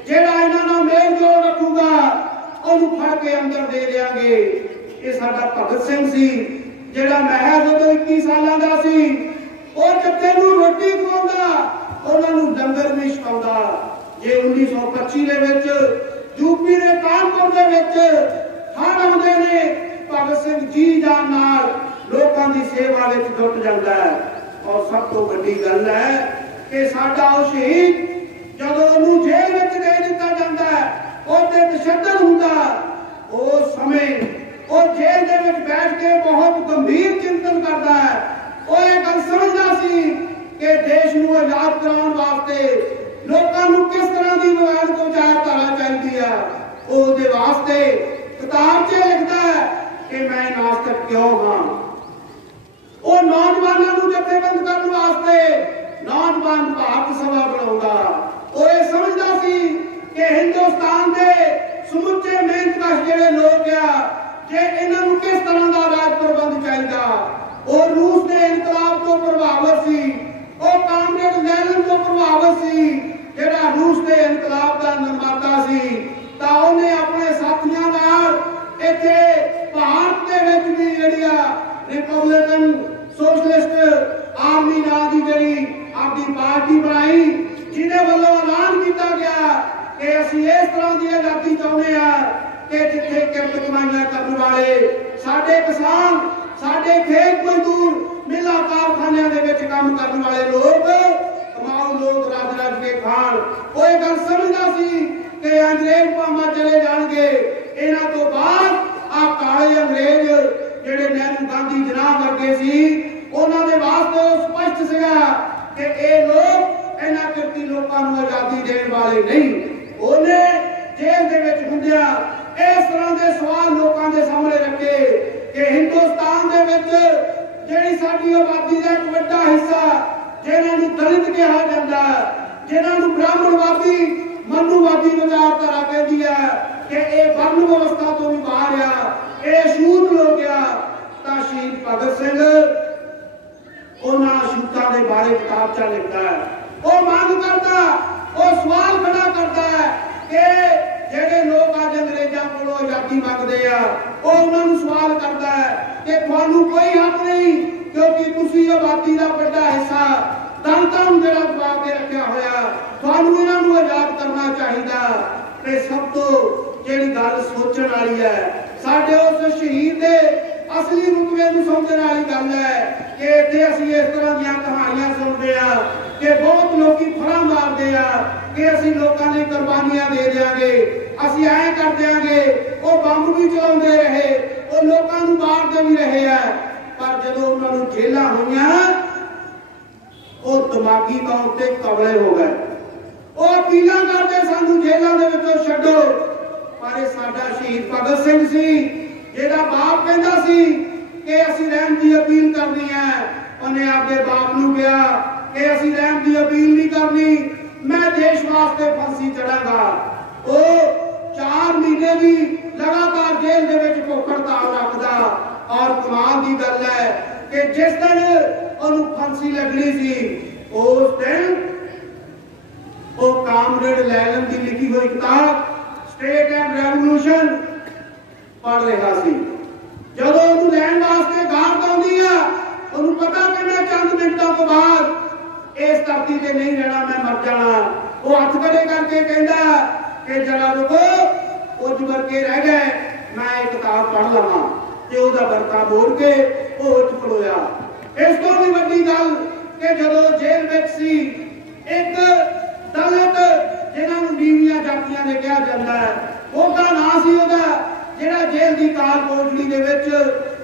जेड़ा इन्हां नाल मेल जोल रखूगा उहनूं फड़ के अंदर दे देंगे। ये साडा भगत सिंह सी जेड़ा महज उदों 21 सालां दा सी। वो जत्थे नूं रोटी खवाउंदा, उहनां नूं लंगर भी छकाउंदा। जे 1925 दे विच यूपी दे कानपुर दे विच हड़ आउंदे ने, भगत सिंह जी जान नाल लोकां दी सेवा विच जुट जांदा है। और सब तो वड्डी गल है कि साडा वो शहीद जदों उहनूं जेल विच दे दित्ता जांदा है, ओहते तशद्दद हुंदा, उस समय वो जेल दे विच बैठ के बहुत गंभीर चिंतन करदा है। वो ये गल समझदा सी कि देश नूं आजाद कराउण वास्ते लोकां नूं किस तरह दी विचार विचारधारा चाहीदी है। ਉਹਦੇ वास्ते किताब च लिखता है कि मैं नास्तिक क्यों हाँ। वो नौजवानों को जथेबंद करने वास्ते नौजवान भारत सभा बनाऊंगा। वो ये समझता सी कि हिंदुस्तान के समुचे मेहनतकश जिहड़े लोग आ, जे इन्हां नूं किस तरह का राज प्रबंध चाहिए। वो रूस के इनकलाब तो प्रभावित सी, वो कामरेड लेनिन तो प्रभावित सी, जिहड़ा रूस के इनकलाब का निर्माता सी। ਤਾਂ ਉਹਨੇ ਆਪਣੇ ਸਾਥੀਆਂ ਨਾਲ ਇੱਥੇ ਭਾਰਤ ਦੇ ਵਿੱਚ ਵੀ ਜਿਹੜੀ ਆ ਰਿਪਬਲਿਕਨ ਸੋਸ਼ਲਿਸਟ ਆਰਮੀ ਨਾਂ ਦੀ ਜਿਹੜੀ ਆਪਣੀ ਪਾਰਟੀ ਬਣਾਈ, ਜਿਹਦੇ ਵੱਲੋਂ ਐਲਾਨ ਕੀਤਾ ਗਿਆ ਕਿ ਅਸੀਂ ਇਸ ਤਰ੍ਹਾਂ ਦੀ ਆਜ਼ਾਦੀ ਚਾਹੁੰਦੇ ਆ ਕਿ ਜਿੱਥੇ ਕਿਰਤ ਕਮਾਈਆਂ ਕਰਨ ਵਾਲੇ ਸਾਡੇ ਕਿਸਾਨ, ਸਾਡੇ ਖੇਤ ਮਜ਼ਦੂਰ, ਮਿਲਾਂ ਕਾਰਖਾਨਿਆਂ ਦੇ ਵਿੱਚ ਕੰਮ ਕਰਨ ਵਾਲੇ ਲੋਕ, ਕਮਾਊ ਲੋਕ ਰੱਜ ਰੱਜ ਕੇ ਖਾਣ। ਉਹ ਇਹ ਗੱਲ ਸਮਝਦਾ ਸੀ कि अंग्रेज भावें चले जाएंगे, इन्हां तो बाद आ काले अंग्रेज जिहड़े नेहरू गांधी जनाब वर्गे सी, उन्हां दे वास्ते स्पष्ट सीगा कि ये लोग इन्हां किरती लोकां नूं आजादी देण वाले नहीं। उहने जेल दे विच हुंदियां इस तरह के सवाल लोकां दे सामने रखे कि हिंदुस्तान दे विच जिहड़ी साडी आबादी दा इक वड्डा हिस्सा जिन्हां नूं दलित कहा जांदा, जिन्हां नूं ब्राह्मणवादी मनुवादी विचारधारा कहती है कि यह वर्ण व्यवस्था तो भी बाहर आ, यह छूत लोग आ। शहीद भगत सिंह उन्होंने छूतों के बारे किताब च लिखता है। वह मांग करता, वह सवाल खड़ा करता है कि जेडे लोग अज अंग्रेजों को आजादी मंगते हैं, वह उन्होंने सवाल करता है कि थानू कोई हक नहीं, क्योंकि तुसी आबादी का बड़ा हिस्सा तन जरा दबा के रखा होया, थानू इन्हां नूं आजाद करना चाहिए। ते सब तो ਜਿਹੜੀ ਗੱਲ ਸੋਚਣ ਵਾਲੀ है। ਸਾਡੇ ਉਸ शहीद ਦੇ असली रुतबे ਨੂੰ ਸਮਝਣ वाली गल है कि इत्थे असीं इस तरह ਦੀਆਂ कहानियां सुनते हैं कि बहुत लोग फड़ा मारते हैं कि असीं लोगों ने कुर्बानियां दे देंगे, असीं ऐ कर देंगे। वो बंब भी चलाते रहे, वो लोगों को मारते भी रहे हैं, पर जदों उन्होंने जेलां होईयां वो दिमागी तौर पर कबले हो गए। वो अपीलां करते सानू जेलों के विचों छड्डो, पर ये साडा शहीद भगत सिंह सी जेड़ा बाप कहता सी कि असीं रहम की अपील करनी है, उन्हें आपके बाप नूं कहा कि असीं रहम की अपील नहीं करनी, मैं देश वास्ते फांसी चढ़ांगा। वो 4 महीने भी लगातार जेल दे विच भुख हड़ताल रखदा। और कमाल की गल है कि जिस दिन उन्होंने फांसी लगनी सी उस दिन वो कामरेड लैलन की लिखी हुई किताब स्टेट एंड रेवोल्यूशन पढ़ रहा सी। जदों उन्होंने लैन वास्ते गारद आउंदी है, उन्होंने पता कि मैं चंद मिनटों तो बाद इस धरती से नहीं रहना, मैं मर जाना। वो हथ खड़े करके कहता कि जरा रुको, कुछ वर्के रह गए, मैं एक किताब पढ़ लवां। ते ओहदा बरका मोड़ के वो उठ खलोया। इस तो भी वड्डी गल कि जदों जेल विच सी एक दलित जिन्हां नूं नीवियां जातियां ने कहा जाता है, ਉਹਦਾ ਨਾਂ ਸੀ ਉਹਦਾ ਜਿਹੜਾ जेल की काल कोठड़ी ਦੇ ਵਿੱਚ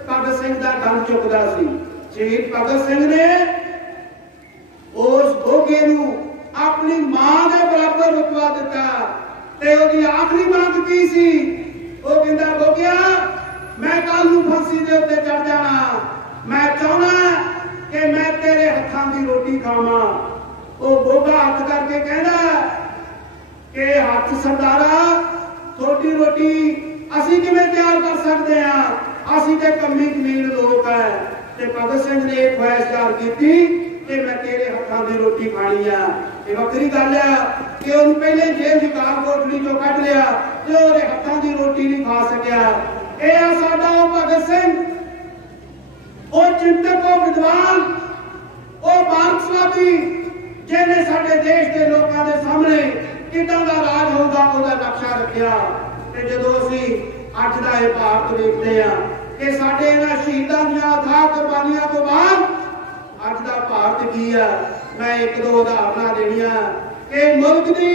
ਭਗਤ ਸਿੰਘ ਦਾ ਕੰਮ ਚੁੱਕਦਾ ਸੀ। ਸ਼ਹੀਦ ਭਗਤ ਸਿੰਘ ਨੇ ਉਸ ਗੋਗੇ ਨੂੰ ਆਪਣੀ ਮਾਂ ਦੇ ਬਰਾਬਰ ਰੁਤਬਾ ਦਿੱਤਾ ਤੇ ਉਹਦੀ ਆਖਰੀ ਮੰਗ ਕੀ ਸੀ? ਉਹ ਕਹਿੰਦਾ ਗੋਗਿਆ मैं कल नूं फांसी दे उत्ते चढ़ जाना, मैं चाहना कि मैं तेरे हत्थां दी रोटी खावां। वो गोगा हथ करके कहना कि हथ सरदारा थोड़ी रोटी असीं किवें तैयार कर सकते हैं, असीं ते कमी कमीन लोग है। ते भगत सिंह ने एक ख्वाहिश जाहिर की कि मैं तेरे हत्थां दी रोटी खानी है। ये वक्री गल है कि उन्हें पहले जेल दी काल कोठड़ी चों कढ लिया ते ओहदे हत्थां दी रोटी नहीं खा सकिया। साडा भगत सिंह वो चिंतक, वो विद्वान, वो मार्क्सवादी जिन्हें साडे देश के लोगों के सामने किदां दा राज होगा उसका नक्शा रखिया। ते जदों असीं अज दा इह भारत देखते हैं कि साडे इन्हां शहीदां दीयां अथाह कुर्बानियां तो बाद अज दा भारत की है, मैं एक दो उदाहरणां देणियां कि मुल्क दी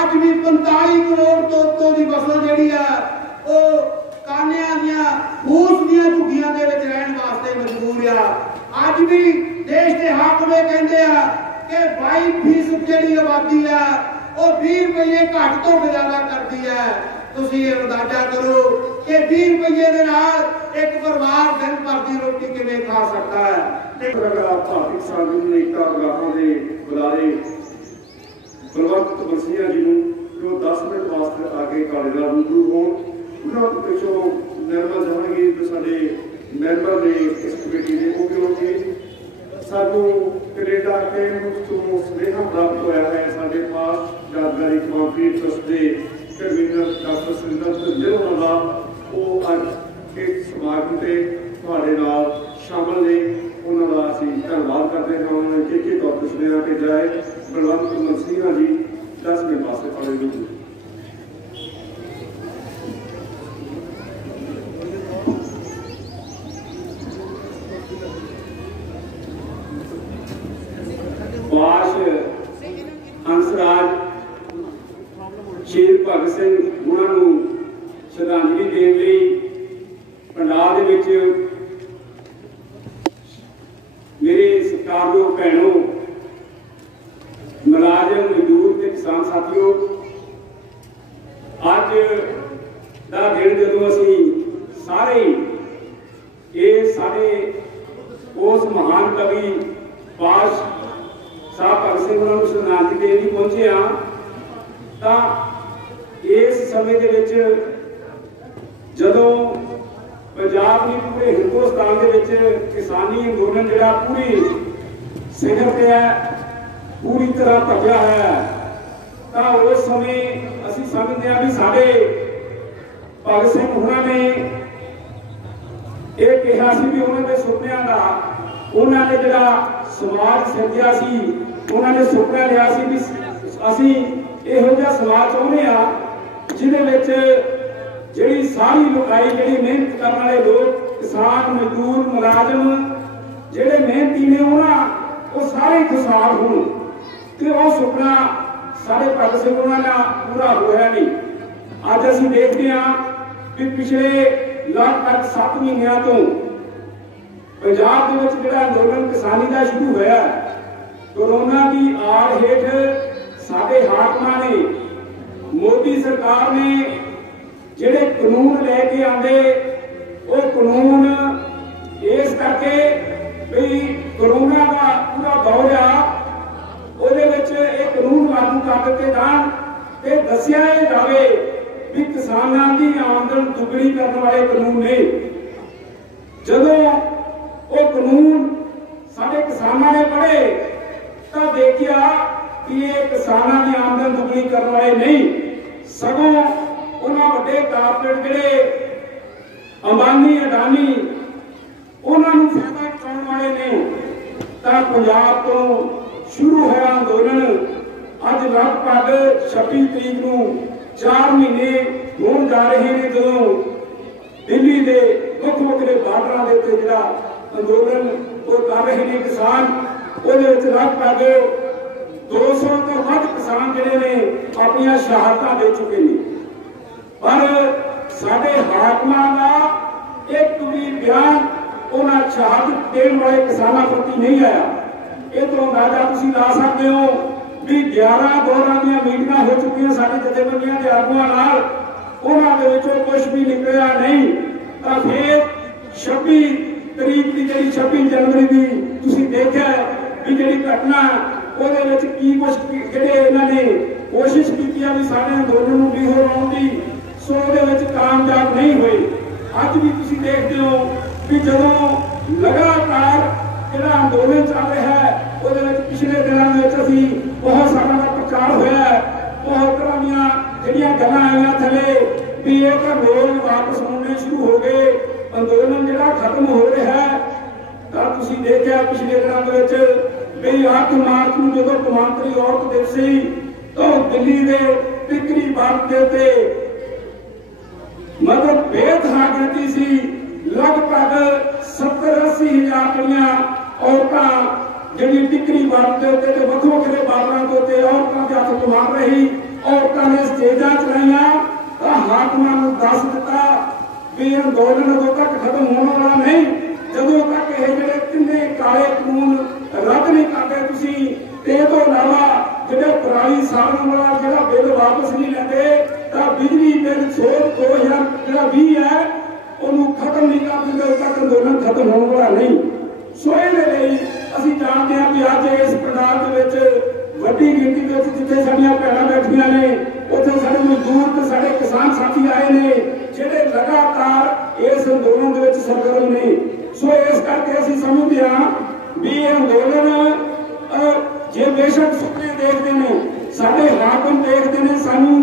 अज भी 45 करोड़ तो उत्तों दी फसल जिहड़ी है वो कानियां दियां फूस दियां झुग्गियां दे विच रहण वास्ते मजबूर आ। अज भी देश के हाकम कहंदे आ कि 22% जिहड़ी आबादी है वो 20 रुपये घट तो गुजारा करती है। तुसीं ये अंदाजा करो कि 20 रुपये दे नाल एक परिवार दिन भर की रोटी किवें खा सकता है। भारतीय किसान यूनियन एकता गराफां दे बुलारे बलवंत बंसीया जी नूं 10 मिनट वास्ते आगे काले नाल रूबरू होण। उन्होंने पिछों निर्मल जहांगीर जो साडे मैंबर ने इस कमेटी ने वो क्योंकि सानू कनेडा कैंप तो स्नेहा प्राप्त होया है। साडे पास यादगारी कमांफी ट्रस्ट के कन्वीनर डॉक्टर सुरिंदर जिन्हों का वो अज एक समागम से तुहाडे नाल शामिल ने, उन्होंने असीं धन्नवाद करते हैं। उन्होंने के तौर पर सुनिया कि जाए बलवंत बंसीया जी 10 मिनट वास्ते खड़े हो। वाश हंसराज शहीद भगत सिंह उन्होंने श्रद्धांजलि देने लई पंडाल दे विच मेरे सत्कारयोग भैनों, मुलाजम, मजदूर ते किसान साथियों, अज दा दिन जदों असीं सारे ये साडे उस महान कवि पाश साहब भगत सिंह उन्होंने श्रद्धांजलि देने पहुंचे हाँ, तो इस समय दे विच जदों पंजाब नहीं पूरे हिंदुस्तान दे विच किसानी अंदोलन जिहड़ा पूरी सिखर ते है, पूरी तरह भज्या है, तो उस समय असीं समझते हैं भी साडे भगत सिंह होरां ने यह कहा सी भी उन्होंने सुपनियां दा उन्होंने जिहड़ा समाज सिरजिया सी, उन्होंने सुपना लिया सी भी असीं इहो जिहा समाज चाहुंदे आ जिहड़ी सारी लुकाई जिहड़ी मेहनत करने वाले लोग किसान मजदूर मुलाजम जिहड़े मेहनती ने वो सारे खुशहाल होण ते वो सुपना सारे भगत सिंह उन्होंने पूरा होया नहीं। अज असीं देखते हैं कि पिछले लगभग 7 महीनों तो पंजाब दे विच जिहड़ा अंदोलन किसानी का शुरू होया कोरोना की आड़ हेठ साडे हाकमां ने मोदी सरकार ने जिहड़े कानून लैके आंदे वो कानून इस करके भी कोरोना का पूरा दौर आ ਉਹਦੇ ਵਿੱਚ ਇਹ ਕਾਨੂੰਨ ਲਾਗੂ ਕਰ ਦਿੱਤੇ ਜਾਣ ਤੇ ਦੱਸਿਆ ਇਹ ਜਾਵੇ ਵੀ ਕਿਸਾਨਾਂ ਦੀ ਆਮਦਨ ਦੁੱਗਣੀ ਕਰਨ ਵਾਲੇ ਕਾਨੂੰਨ ਨੇ। ਜਦੋਂ ਉਹ ਕਾਨੂੰਨ ਸਾਡੇ ਕਿਸਾਨਾਂ ਨੇ ਪੜ੍ਹੇ ਤਾਂ ਦੇਖਿਆ ਕਿ ਇਹ ਕਿਸਾਨਾਂ ਦੀ ਆਮਦਨ ਦੁੱਗਣੀ ਕਰਨ ਵਾਲੇ ਨਹੀਂ ਸਗੋਂ ਉਹਨਾਂ ਵੱਡੇ ਕਾਰਪੋਰੇਟ ਜਿਹੜੇ ਅੰਬਾਨੀ ਅਡਾਨੀ ਉਹਨਾਂ ਨੂੰ ਫਾਇਦਾ ਪਹੁੰਚਾਉਣ ਵਾਲੇ ਨੇ। ਤਾਂ ਪੰਜਾਬ ਤੋਂ शुरू होया अंदोलन अज लगभग 26 तरीक को 4 महीने होने जा रहे हैं जो दिल्ली के मुख मुखले बार्डर के उत्ते जिहड़ा अंदोलन वो कर रहे हैं किसान वो लगभग 200 तो वध किसान जिहड़े ने अपनी शहादतां दे चुके हैं पर साडे हाकमां दा एक भी बयान उन्हां शहादत देण वाले किसानां प्रति नहीं आया। ये तो अंदाजा तुसीं ला सकते हो भी 11 दौरां दीयां मीटिंगां हो चुकियां साडी जथेबंदियां दे आगूआं नाल उन्हां दे विचों कुछ भी निकलिया नहीं। तां फिर 26 तरीक की जिहड़ी 26 जनवरी की तुसीं देखिआ भी जिहड़ी घटना ਉਹਦੇ ਵਿੱਚ ਕੀ ਕੁਝ ਜਿਹੜੇ ਇਹਨਾਂ ਨੇ ਕੋਸ਼ਿਸ਼ ਕੀਤੀ ਆ ਵੀ ਸਾਡੇ ਅੰਦੋਲਨ ਨੂੰ ਵੀ ਹੋਣ ਦੀ ਸੋ ਉਹਦੇ ਵਿੱਚ ਕਾਮਯਾਬ ਨਹੀਂ ਹੋਏ। ਅੱਜ ਵੀ ਤੁਸੀਂ ਦੇਖਦੇ ਹੋ ਵੀ ਜਦੋਂ ਲਗਾਤਾਰ ਜਿਹੜਾ ਅੰਦੋਲਨ ਚੱਲ ਰਿਹਾ ਹੈ ਉਹਦੇ ਵਿੱਚ ਪਿਛਲੇ ਦਿਨਾਂ ਵਿੱਚ ਅਸੀਂ ਬਹੁਤ ਸਾਰਾ ਦਾ ਪ੍ਰਚਾਰ ਹੋਇਆ ਬਹੁਤ ਤਰ੍ਹਾਂ ਦੀਆਂ ਜਿਹੜੀਆਂ ਗੱਲਾਂ ਆਈਆਂ ਥੱਲੇ ਵੀ ਇਹ ਤਾਂ ਲੋਕ ਵਾਪਸ ਆਉਣੇ ਸ਼ੁਰੂ ਹੋ ਗਏ ਅੰਦੋਲਨ ਜਿਹੜਾ ਖਤਮ ਹੋ ਰਿਹਾ ਹੈ। ਤਾਂ ਤੁਸੀਂ ਦੇਖਿਆ ਪਿਛਲੇ ਦਿਨਾਂ ਦੇ ਵਿੱਚ भी 8 मार्च को जो कौमांतरी औरत दिवस सी तो दिल्ली के टिकरी बाग के उत्ते मतलब बेतहा गिनती सी लगभग 70-80 हज़ार जड़ियां औरतां जिहड़ी टिकरी बाग के उत्ते ते वख वखरे बागां के उत्ते औरतां दे हत्थ मार रही औरतां ने स्टेजां चलाईयां तां हाकमां नूं दस दित्ता भी अंदोलन उदों तक खत्म होने वाला नहीं जदों तक ये जिहड़े तिन्ने काले कानून रद्द नहीं करते तुसीं ते इस तों इलावा जिहड़े पराली साड़न वाला जिहड़ा बिल वापस नहीं लैंदे तां बिजली बिल सोध 2020 है उहनूं खत्म नहीं कर दिंदे उद तक अंदोलन खत्म होने वाला नहीं। सो इहदे लई असीं जाणदे हां कि अज इस पंडाल दे विच वड्डी गिणती दे विच जिੱਥੇ साडीਆਂ भैणां बैठीਆਂ ने उत्थे साडे मजदूर ते साडे किसान साथी आए ने जिहड़े लगातार इस अंदोलन दे विच सरगर्म ने। सो इस करके असीं समझदे हां भी अंदोलन जे बेशक सुपने देखते हैं साडे हाकम देखते हैं सानू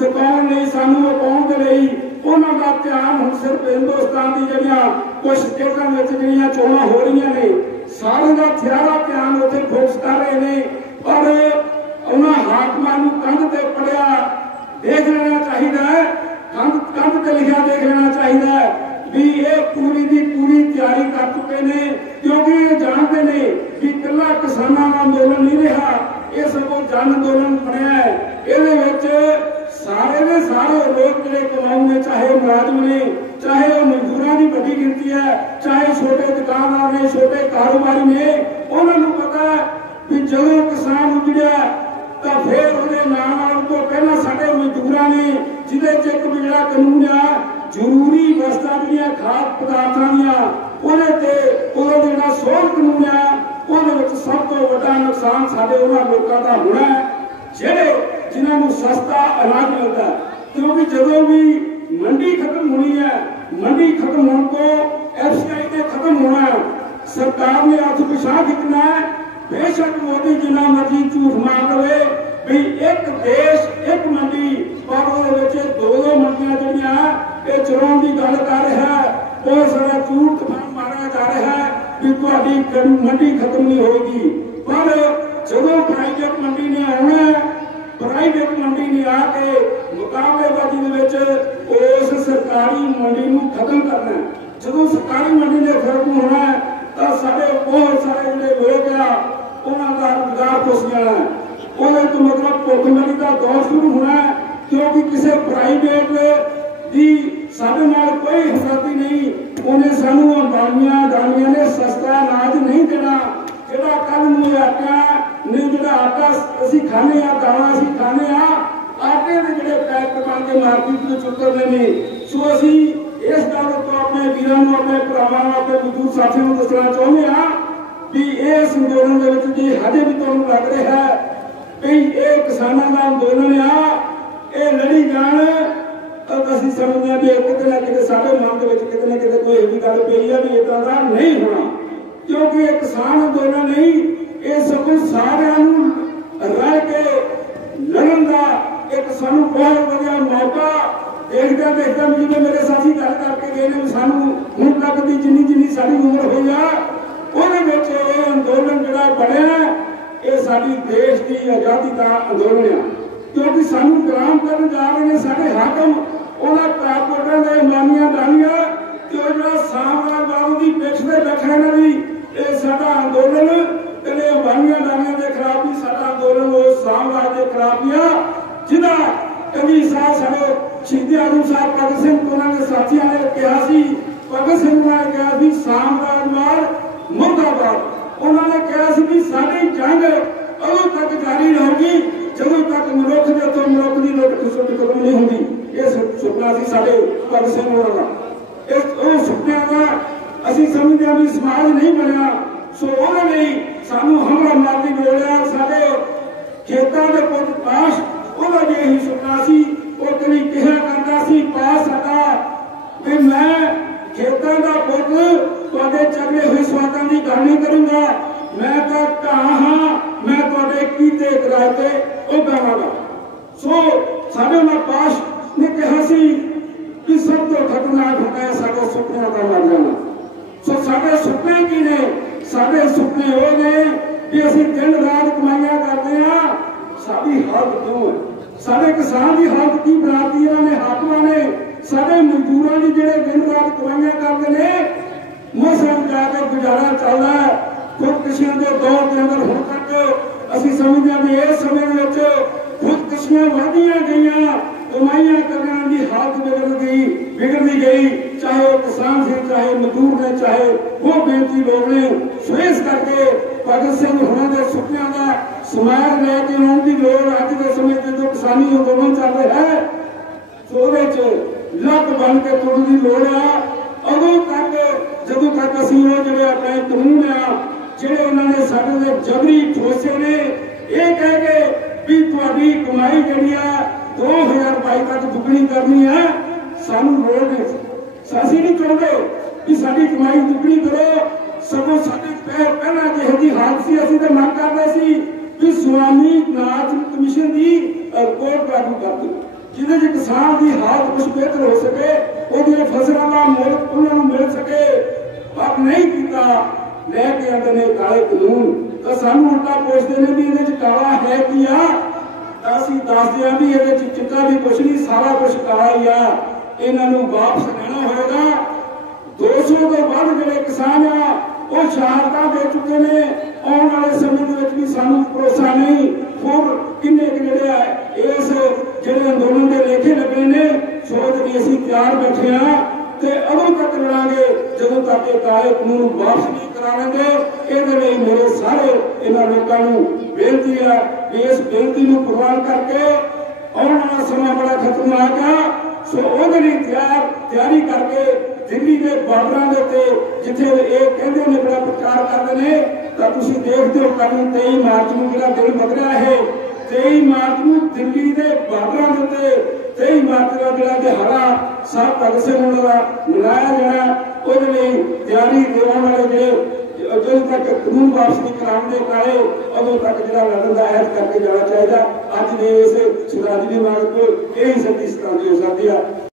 चुकाउण लई सानू अपाउण दे लई उन्हां दा ध्यान हुण सिर्फ हिंदुस्तान दी जिहड़ियां कुछ स्टेटां विच जिहड़ियां चोणां हो रहीआं ने सारे दा सारा ध्यान उत्थे फोकस कर रहे ने पर उन्हां हाकमां नूं कंध ते पढ़िया देख लेना चाहिए कंध ते लिखिया देख लेना चाहिए भी ये पूरी दी पूरी तैयारी कर चुके ने क्योंकि ये जानते ने कि कला किसानां दा अंदोलन नहीं रहा ये सबको जन अंदोलन बनया है। इहदे विच सारे दे सारे लोग जिहड़े कमाऊ ने चाहे मुलाजम ने चाहे वो मजदूरां दी वड्डी गिनती है चाहे छोटे दुकानदार ने छोटे कारोबारी ने उन्हां नूं पता है कि जदों किसान उजड़िया तां फिर उहदे नाल तो पहला साडे मजदूरां ने जिहदे च एक जिहड़ा कानून आ जरूरी वस्तां ਦੀਆਂ खाद पदार्थां ਦੀਆਂ ਉਹਦੇ ਤੇ ਉਹ ਜਿਹੜਾ ਸੋਧ ਕਾਨੂੰਨ ਆ ਉਹਦੇ ਵਿੱਚ ਸਭ ਤੋਂ ਵੱਡਾ ਨੁਕਸਾਨ ਸਾਡੇ ਉਹਨਾਂ ਲੋਕਾਂ ਦਾ ਹੋਣਾ ਹੈ ਜਿਹੜੇ ਜਿਨ੍ਹਾਂ ਨੂੰ ਸਸਤਾ ਅਨਾਜ ਮਿਲਦਾ ਕਿਉਂਕਿ ਜਦੋਂ ਵੀ ਮੰਡੀ ਖਤਮ ਹੋਣੀ ਹੈ ਮੰਡੀ ਖਤਮ ਹੋਣ ਤੋਂ FCI ਨੇ ਖਤਮ ਹੋਣਾ ਹੈ ਸਰਕਾਰ ਨੇ ਹੱਥ ਪਿਛਾ ਖਿੱਚਣਾ ਹੈ। बेशक मोदी जिन्ना मर्जी झूठ मार लवे भी एक देश एक मंडी पर दो मंडियां जिहड़ियां ये चलाउण दी गल कर रहा है बहुत सारा झूठ तफान मारिया जा रहा है भी तुहाडी मंडी खत्म नहीं होगी पर जदों प्राइवेट मंडी ने आना प्राइवेट मंडी ने आके मुकाबलेबाजी उस सरकारी मंडी को खत्म करना। जो सरकारी मंडी ने खत्म होना है तो सारे बहुत सारे जो लोग आ उन्होंने रोजगार पुस जाना है। वो तो मतलब भुखमरी का दौर शुरू होना है, क्योंकि किसी प्राइवेट की साढ़े नाल कोई हमदर्दी नहीं। उन्हें सानू अंबानियां दानियां ने सस्ता अनाज नहीं देना। ਜਿਹੜਾ ਕੱਲ ਨੂੰ ਆਟਾ ਨਹੀਂ, ਜਿਹੜਾ ਆਟਾ ਅਸੀਂ ਖਾਣੇ ਆ, ਦਾਣਾ ਅਸੀਂ ਖਾਣੇ ਆ, ਆਟੇ ਦੇ ਜਿਹੜੇ ਪੈਕਟ ਬਣ ਕੇ ਮਾਰਕੀਟ ਵਿੱਚ ਉਤਰਦੇ ਨੇ। ਸੋ ਅਸੀਂ ਇਸ ਗੱਲ ਤੋਂ ਆਪਣੇ ਵੀਰਾਂ ਨੂੰ, ਆਪਣੇ ਭਰਾਵਾਂ ਨੂੰ, ਆਪਣੇ ਮਜ਼ਦੂਰ ਸਾਥੀਆਂ ਨੂੰ ਦੱਸਣਾ ਚਾਹੁੰਦੇ ਆ ਵੀ ਇਸ ਅੰਦੋਲਨ ਦੇ ਵਿੱਚ ਜੇ ਹਜੇ ਵੀ ਤੁਹਾਨੂੰ ਲੱਗ ਰਿਹਾ ਹੈ ਵੀ ਇਹ ਕਿਸਾਨਾਂ ਦਾ ਅੰਦੋਲਨ ਆ, ਇਹ ਲੜੀ ਜਾਣ, ਤਾਂ ਅਸੀਂ ਸਮਝਦੇ ਹਾਂ ਵੀ ਕਿਤੇ ਨਾ ਕਿਤੇ ਸਾਡੇ ਮਨ ਦੇ ਵਿੱਚ ਕਿਤੇ ਨਾ ਕਿਤੇ ਕੋਈ ਇਹੋ ਗੱਲ ਪਈ ਆ ਵੀ ਇਦਾਂ ਦਾ नहीं होना। क्योंकि एक किसान अंदोलन नहीं, ये सब सारिਆਂ ਨੂੰ रल के लड़न का एक सानू बहुत बढ़िया मौका देखदा देखदा जिवें मेरे साथी गल करके गए ने सानू हुण तक दी जिन्नी साडी उम्र होई आ ਉਹਦੇ ਵਿੱਚ ਇਹ ਅੰਦੋਲਨ ਜਿਹੜਾ ਬਣਿਆ ਇਹ ਸਾਡੀ ਦੇਸ਼ ਦੀ ਆਜ਼ਾਦੀ ਦਾ ਅੰਦੋਲਨ ਆ। ਕਿਉਂਕਿ ਸਾਨੂੰ ਗੁਲਾਮ ਕਰਨ ਜਾ ਰਹੇ ਨੇ ਸਾਡੇ ਹਾਕਮ, ਉਹਨਾਂ ਕਾਰਪੋਰੇਟਾਂ ਦੇ ਇਮਾਨੀਆਂ ਦਾਨੀਆਂ ਤੇ ਉਹ ਜਿਹੜਾ ਸਾਮਰਾਜਵਾਦ ਦੀ ਪਿੱਛ ਤੇ ਬੈਠੇ ਨੇ ਵੀ ਇਹ ਸਾਡਾ ਅੰਦੋਲਨ ਤੇ ਅੰਬਾਨੀਆਂ ਦਾਨੀਆਂ ਦੇ ਖਿਲਾਫ ਵੀ ਸਾਡਾ ਅੰਦੋਲਨ ਉਸ ਸਾਮਰਾਜ ਦੇ ਖਿਲਾਫ ਆ ਜਿਹਦਾ ਕਵੀ ਸਾਹਿਬ ਸਾਡੇ ਸ਼ਹੀਦ ਆਜ਼ਮ ਸਾਹਿਬ ਭਗਤ ਸਿੰਘ ਉਹਨਾਂ ਦੇ ਸਾਥੀਆਂ ਨੇ ਕਿਹਾ ਸੀ। ਭਗਤ ਸਿੰਘ ਨੇ ਕਿਹਾ ਸੀ ਸਾਮਰਾਜਵਾਦ मुर्दाबाद। उन्होंने कहा कि साडी जंग उदों तक जारी रहेगी जदों तक मनुख के तो मनुख की लुट खसुट खत्म नहीं होगी। ये सुपना सी साडे भगत सिंह होरां दा। इस सुपने का असीं समझदे हां भी समाज नहीं बनया। सो उहदे लई सानू हमला मार दी लोड़ आ। साडे खेतां दे पुत पास उहदा जे ही सुपना सी वो कभी कहा करदा सी पास साडा भी मैं खेतां दा पुत ਤੁਹਾਡੇ ਚੰਗੇ ਹੋਏ ਸਵਾਦਾਂ ਦੀ ਗੱਲ ਨਹੀਂ ਕਰੂੰਗਾ, ਮੈਂ ਤਾਂ ਕਹਾਂ ਮੈਂ ਤੁਹਾਡੇ ਕੀਤੇ ਕਿਰਾਏ ਤੇ ਉਗਾਵਾਂਗਾ। ਸੋ ਸਾਡੇ ਨਾਲ ਪਾਸ ਨੇ ਕਿਹਾ ਸੀ ਕਿ ਸਭ ਤੋਂ ਖਤਰਨਾਕ ਹੁੰਦਾ ਹੈ ਸਾਡੇ ਸੁਪਨਿਆਂ ਦਾ ਮਰ ਜਾਣਾ। ਸੋ ਸਾਡੇ ਸੁਪਨੇ ਕੀ ਨੇ? ਸਾਡੇ ਸੁਪਨੇ ਉਹ ਨੇ ਕਿ ਅਸੀਂ ਦਿਨ ਰਾਤ ਕਮਾਈਆਂ ਕਰਦੇ ਆ। ਸਾਡੀ ਹਾਲਤ ਕਿਉਂ ਹੈ? ਸਾਡੇ ਕਿਸਾਨ ਦੀ ਹਾਲਤ ਕੀ ਬਣਾਤੀ ਇਹਨਾਂ ਨੇ ਹਾਕਮਾਂ ਨੇ? ਸਾਡੇ ਮਜ਼ਦੂਰਾਂ ਦੀ ਜਿਹੜੇ ਦਿਨ ਰਾਤ ਕਮਾਈਆਂ ਕਰਦੇ ਨੇ मौसम जाकर गुजारा चल रहा है। खुदकुशियों के दौर के अंदर हुण तक असीं समझदे हां भी इस समय विच खुदकुशियां वधियां गईयां, कमाईयां करने की हालत बिगड़ती गई। चाहे वो किसान से, चाहे मजदूर ने, चाहे वो बेनती लोग ने। सो इस करके भगत सिंह होरां दे सुपनियां दा समाज लैके आउण दी लोड़ अज दे समय ते जो किसानी अंदोलन चल रहा है सो उहदे च लग बन के तुरन दी लोड़ आ। उदों तक जदों तक असीं वो जिहड़े अपने कानून आ जिहड़े उन्होंने साडे जबरी ठोसे ने ये कह के भी तुहाडी कमाई जिहड़ी आ 2022 तक दुगनी करनी है, सानू लोड़ नहीं। असीं नहीं चाहुंदे कि साडी कमाई दुगनी करो, सगों साडी पहला जिहो जी हालत सी असीं तां मंग करदे सी कि स्वामीनाथन कमीशन की रिपोर्ट लागू कर दो जिहदे च किसान की हालत कुछ बेहतर हो सके, उहदी फसलों का मुल उन्होंने मिल सके। पर नहीं किया, लैके आते ने काले कानून। तो सानू उल्टा पुछते हैं भी ये काला है कि आ, असीं दसदे हां भी ये चिट्टा भी कुछ नहीं, सारा कुछ काला ही आ। इन्हां वापस लेना होगा। 200 तो बाद जिहड़े किसान आ वो शहादतां दे चुके ने। आने वाले समय भी सानू भरोसा नहीं होर किन्ने जिहड़े इस जिहड़े अंदोलन के लेखे लगे ने। सोच भी असीं तैयार बैठे हाँ ते अदों तक लड़ांगे जदों तक ये काले कानून वापस नहीं करावेंगे। इहदे लई मेरे सारे इन्हां लोकां नूं बेनती है कि इस बेनती नूं प्रवान करके आने वाला समा बड़ा खतरनाक आ। सो उहदे लई तैयारी करके दिल्ली के बार्डरां दे उत्ते जिथे ये कहंदे ने बड़ा प्रचार करदे ने तां तुसीं देखदे हो कल 23 मार्च नूं जिहड़ा दिन बदलिया है 23 मार्च नूं दिल्ली के बार्डरां दे उत्ते 23 मार्च का जिहड़ा दिहाड़ा साहब भगत सिंह होरां दा मनाया जाना। उहदे लई तैयारी करवाउण वाले जिहड़े जदों तक कानून वापस नहीं कराउंदे काले उदों तक जिहड़ा लड़न दा ऐलान करके जाना चाहिए। अज दे इस शराबी दी मांग को यही सदी सतांदी हो सकदी है।